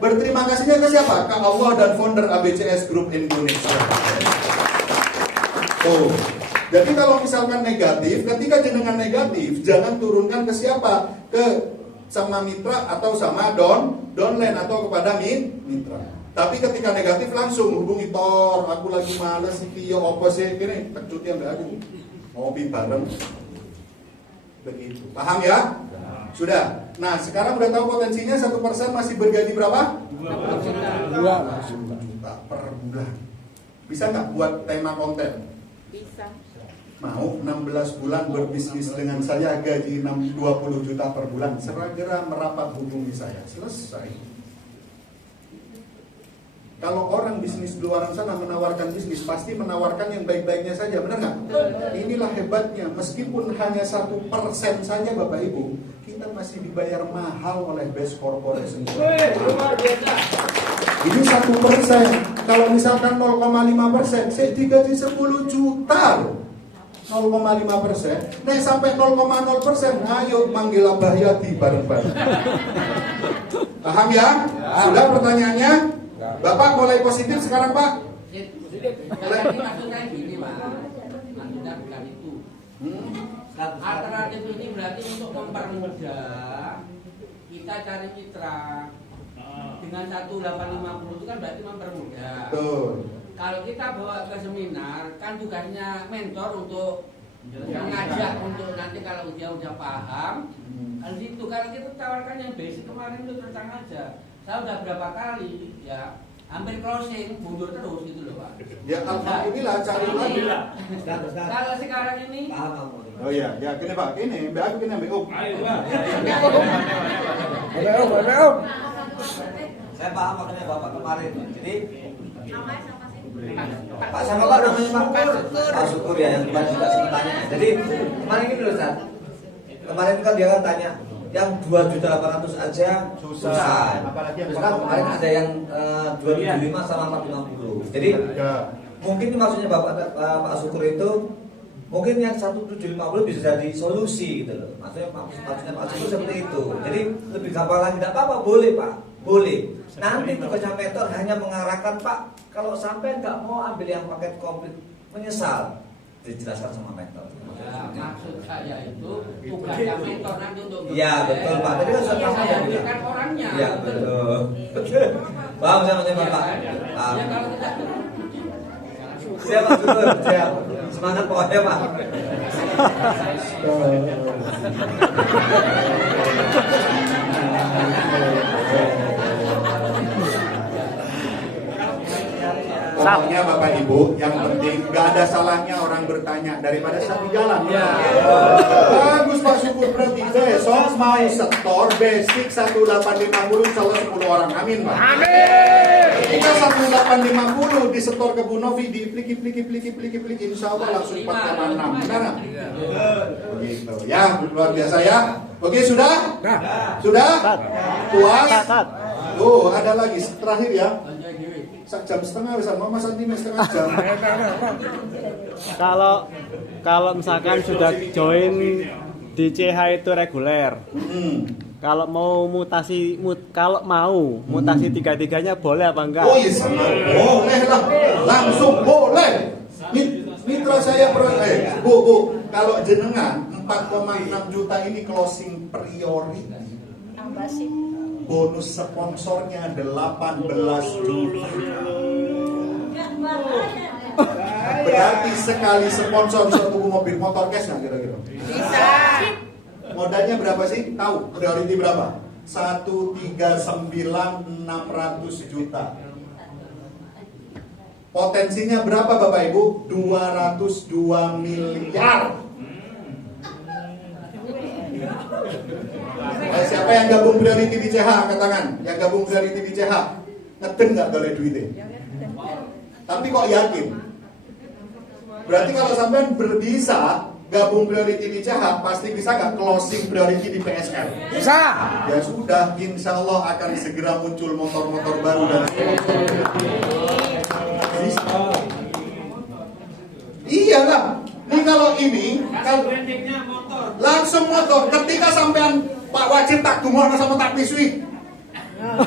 Berterima kasihnya ke siapa? Ke Allah dan founder ABCS Group Indonesia. Oh, jadi kalau misalkan negatif, ketika jenengan negatif, jangan turunkan ke siapa? Ke sama mitra atau sama downline atau kepada mitra. Tapi ketika negatif langsung hubungi Tor, aku lagi males iki yo opo sih kene pecut yang enggak ada. Ngopi bareng. Begitu. Paham ya? Sudah. Nah, sekarang udah tahu potensinya 1% masih bergaji berapa? 2 juta per bulan. Bisa nggak buat tema konten? bisa. Mau 16 bulan berbisnis dengan saya, gaji 20 juta per bulan, segera merapat hubungi saya. Selesai. Kalau orang bisnis di luar sana menawarkan bisnis, pasti menawarkan yang baik-baiknya saja, benar nggak? Inilah hebatnya, meskipun hanya 1% saja Bapak Ibu, kita masih dibayar mahal oleh best corporation. Ini 1%. Kalau misalkan 0,5%, saya digaji 10 juta loh. 0,5%. Nah sampai 0,0%, ayo manggil Abah Yati bareng-bareng. Paham ya? Sudah pertanyaannya? Bapak mulai positif sekarang Pak. Kalau ini maksudnya gini Pak, maksudnya bukan itu. Alternatif ini berarti untuk mempermudah kita cari mitra. Dengan 1.850 itu kan berarti mempermudah. Betul. Kalau kita bawa ke seminar, kan tugasnya mentor untuk mengajak untuk nanti kalau dia udah paham. Kalau itu kalau kita tawarkan yang basic kemarin itu terang aja. Saya udah berapa kali ya hampir closing mundur terus gitu loh Pak. Ya alhamdulillah cari lagi. Kalau sekarang ini Oh iya, ya gini Pak, gini, aku gini ambil Ayo Pak. Saya paham makanya Bapak kemarin. Jadi Namanya siapa sih? Pak sama Pak namanya Pak Syukur ya yang kemarin juga sempat tanya. Jadi kemarin ini loh Ustaz. Kemarin kan dia kan tanya yang 2.800.000 aja susah. Apalagi yang Terus kan kemarin ada yang 2.75 sama 450. Jadi mungkin maksudnya Pak Syukur itu mungkin yang 1.750 bisa jadi solusi gitu loh. Maksudnya Pak Syukur seperti itu. Jadi lebih gampang lagi. Tidak apa-apa, boleh Pak, boleh. Nanti tugasnya mentor hanya mengarahkan Pak, kalau sampai nggak mau ambil yang paket komplit menyesal, dijelaskan sama mentor. ya, maksud saya itu tugasnya mentor nanti untuk Iya betul Pak. Tadi kan sudah saya berikan orangnya. Iya betul. Paham sama Pak. Paham. Ya kalau kita Siap Pak Syukur, siap. Semangat pokoknya Pak. Pokoknya Bapak Ibu, yang penting gak ada salahnya orang bertanya daripada satu jalan. Bagus Pak Syukur, berarti besok mau setor basic 1.850 calon 10 orang. Amin Pak. Amin. Ketika 1.850 disetor ke Bu Novi, di pliki, insya Allah langsung 4,6. Benar nggak? Begitu. Ya, luar biasa ya. Oke, sudah? Sudah? Puas? Tuh, ada lagi terakhir ya. Jam setengah bisa Mama Santi setengah jam. Kalau misalkan sudah join di CH itu reguler. Kalau mau mutasi tiga-tiganya boleh apa enggak? Oh iya, boleh lah, langsung boleh. Mitra saya Bu, kalau jenengan 4,6 juta ini closing priority. Tambah sih. Bonus sponsornya 18 juta. Berarti sekali sponsor bisa tunggu mobil motor cash nggak kira-kira? Bisa. Modalnya berapa sih? Tahu priority berapa? 139.600 juta. Potensinya berapa Bapak Ibu? 202 miliar. Siapa yang gabung priority di CH? Angkat tangan. Yang gabung priority di CH ngeden nggak dari duitnya? Tapi kok yakin? Berarti kalau sampean berbisa gabung priority di CH, pasti bisa nggak closing priority di PSL? Bisa. Ya sudah, insya Allah akan segera muncul motor-motor baru dan bisa. Iyalah. Nih kalau ini, kalau brandingnya motor. langsung motor. Ketika sampean Pak Wajib tak dungokno sama tak pisui.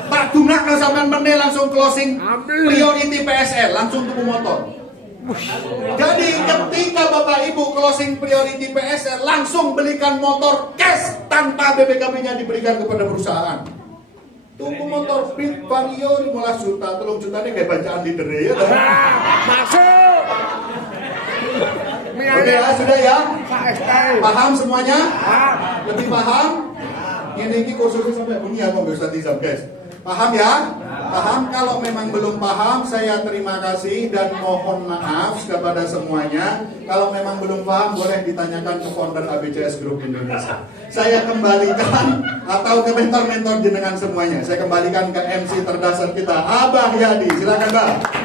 Tak dungokno sampean meneh langsung closing priority PSL, langsung tuku motor. Jadi ketika Bapak Ibu closing priority PSL, langsung belikan motor cash tanpa BPKB-nya diberikan kepada perusahaan. Tuku motor Beat Vario 15 juta, 3 juta ini kayak bacaan di dere ya. Masuk. Oke ya, sudah ya. Paham semuanya? Lebih paham? Ini kursusnya sampai bunyi ya, Bang Ustaz Izam, guys. Paham ya? Paham? Kalau memang belum paham, saya terima kasih dan mohon maaf kepada semuanya. Kalau memang belum paham, boleh ditanyakan ke founder ABCS Group Indonesia. Saya kembalikan, atau ke mentor-mentor jenengan semuanya. Saya kembalikan ke MC terdasar kita, Abah Yadi. Silakan, Bang.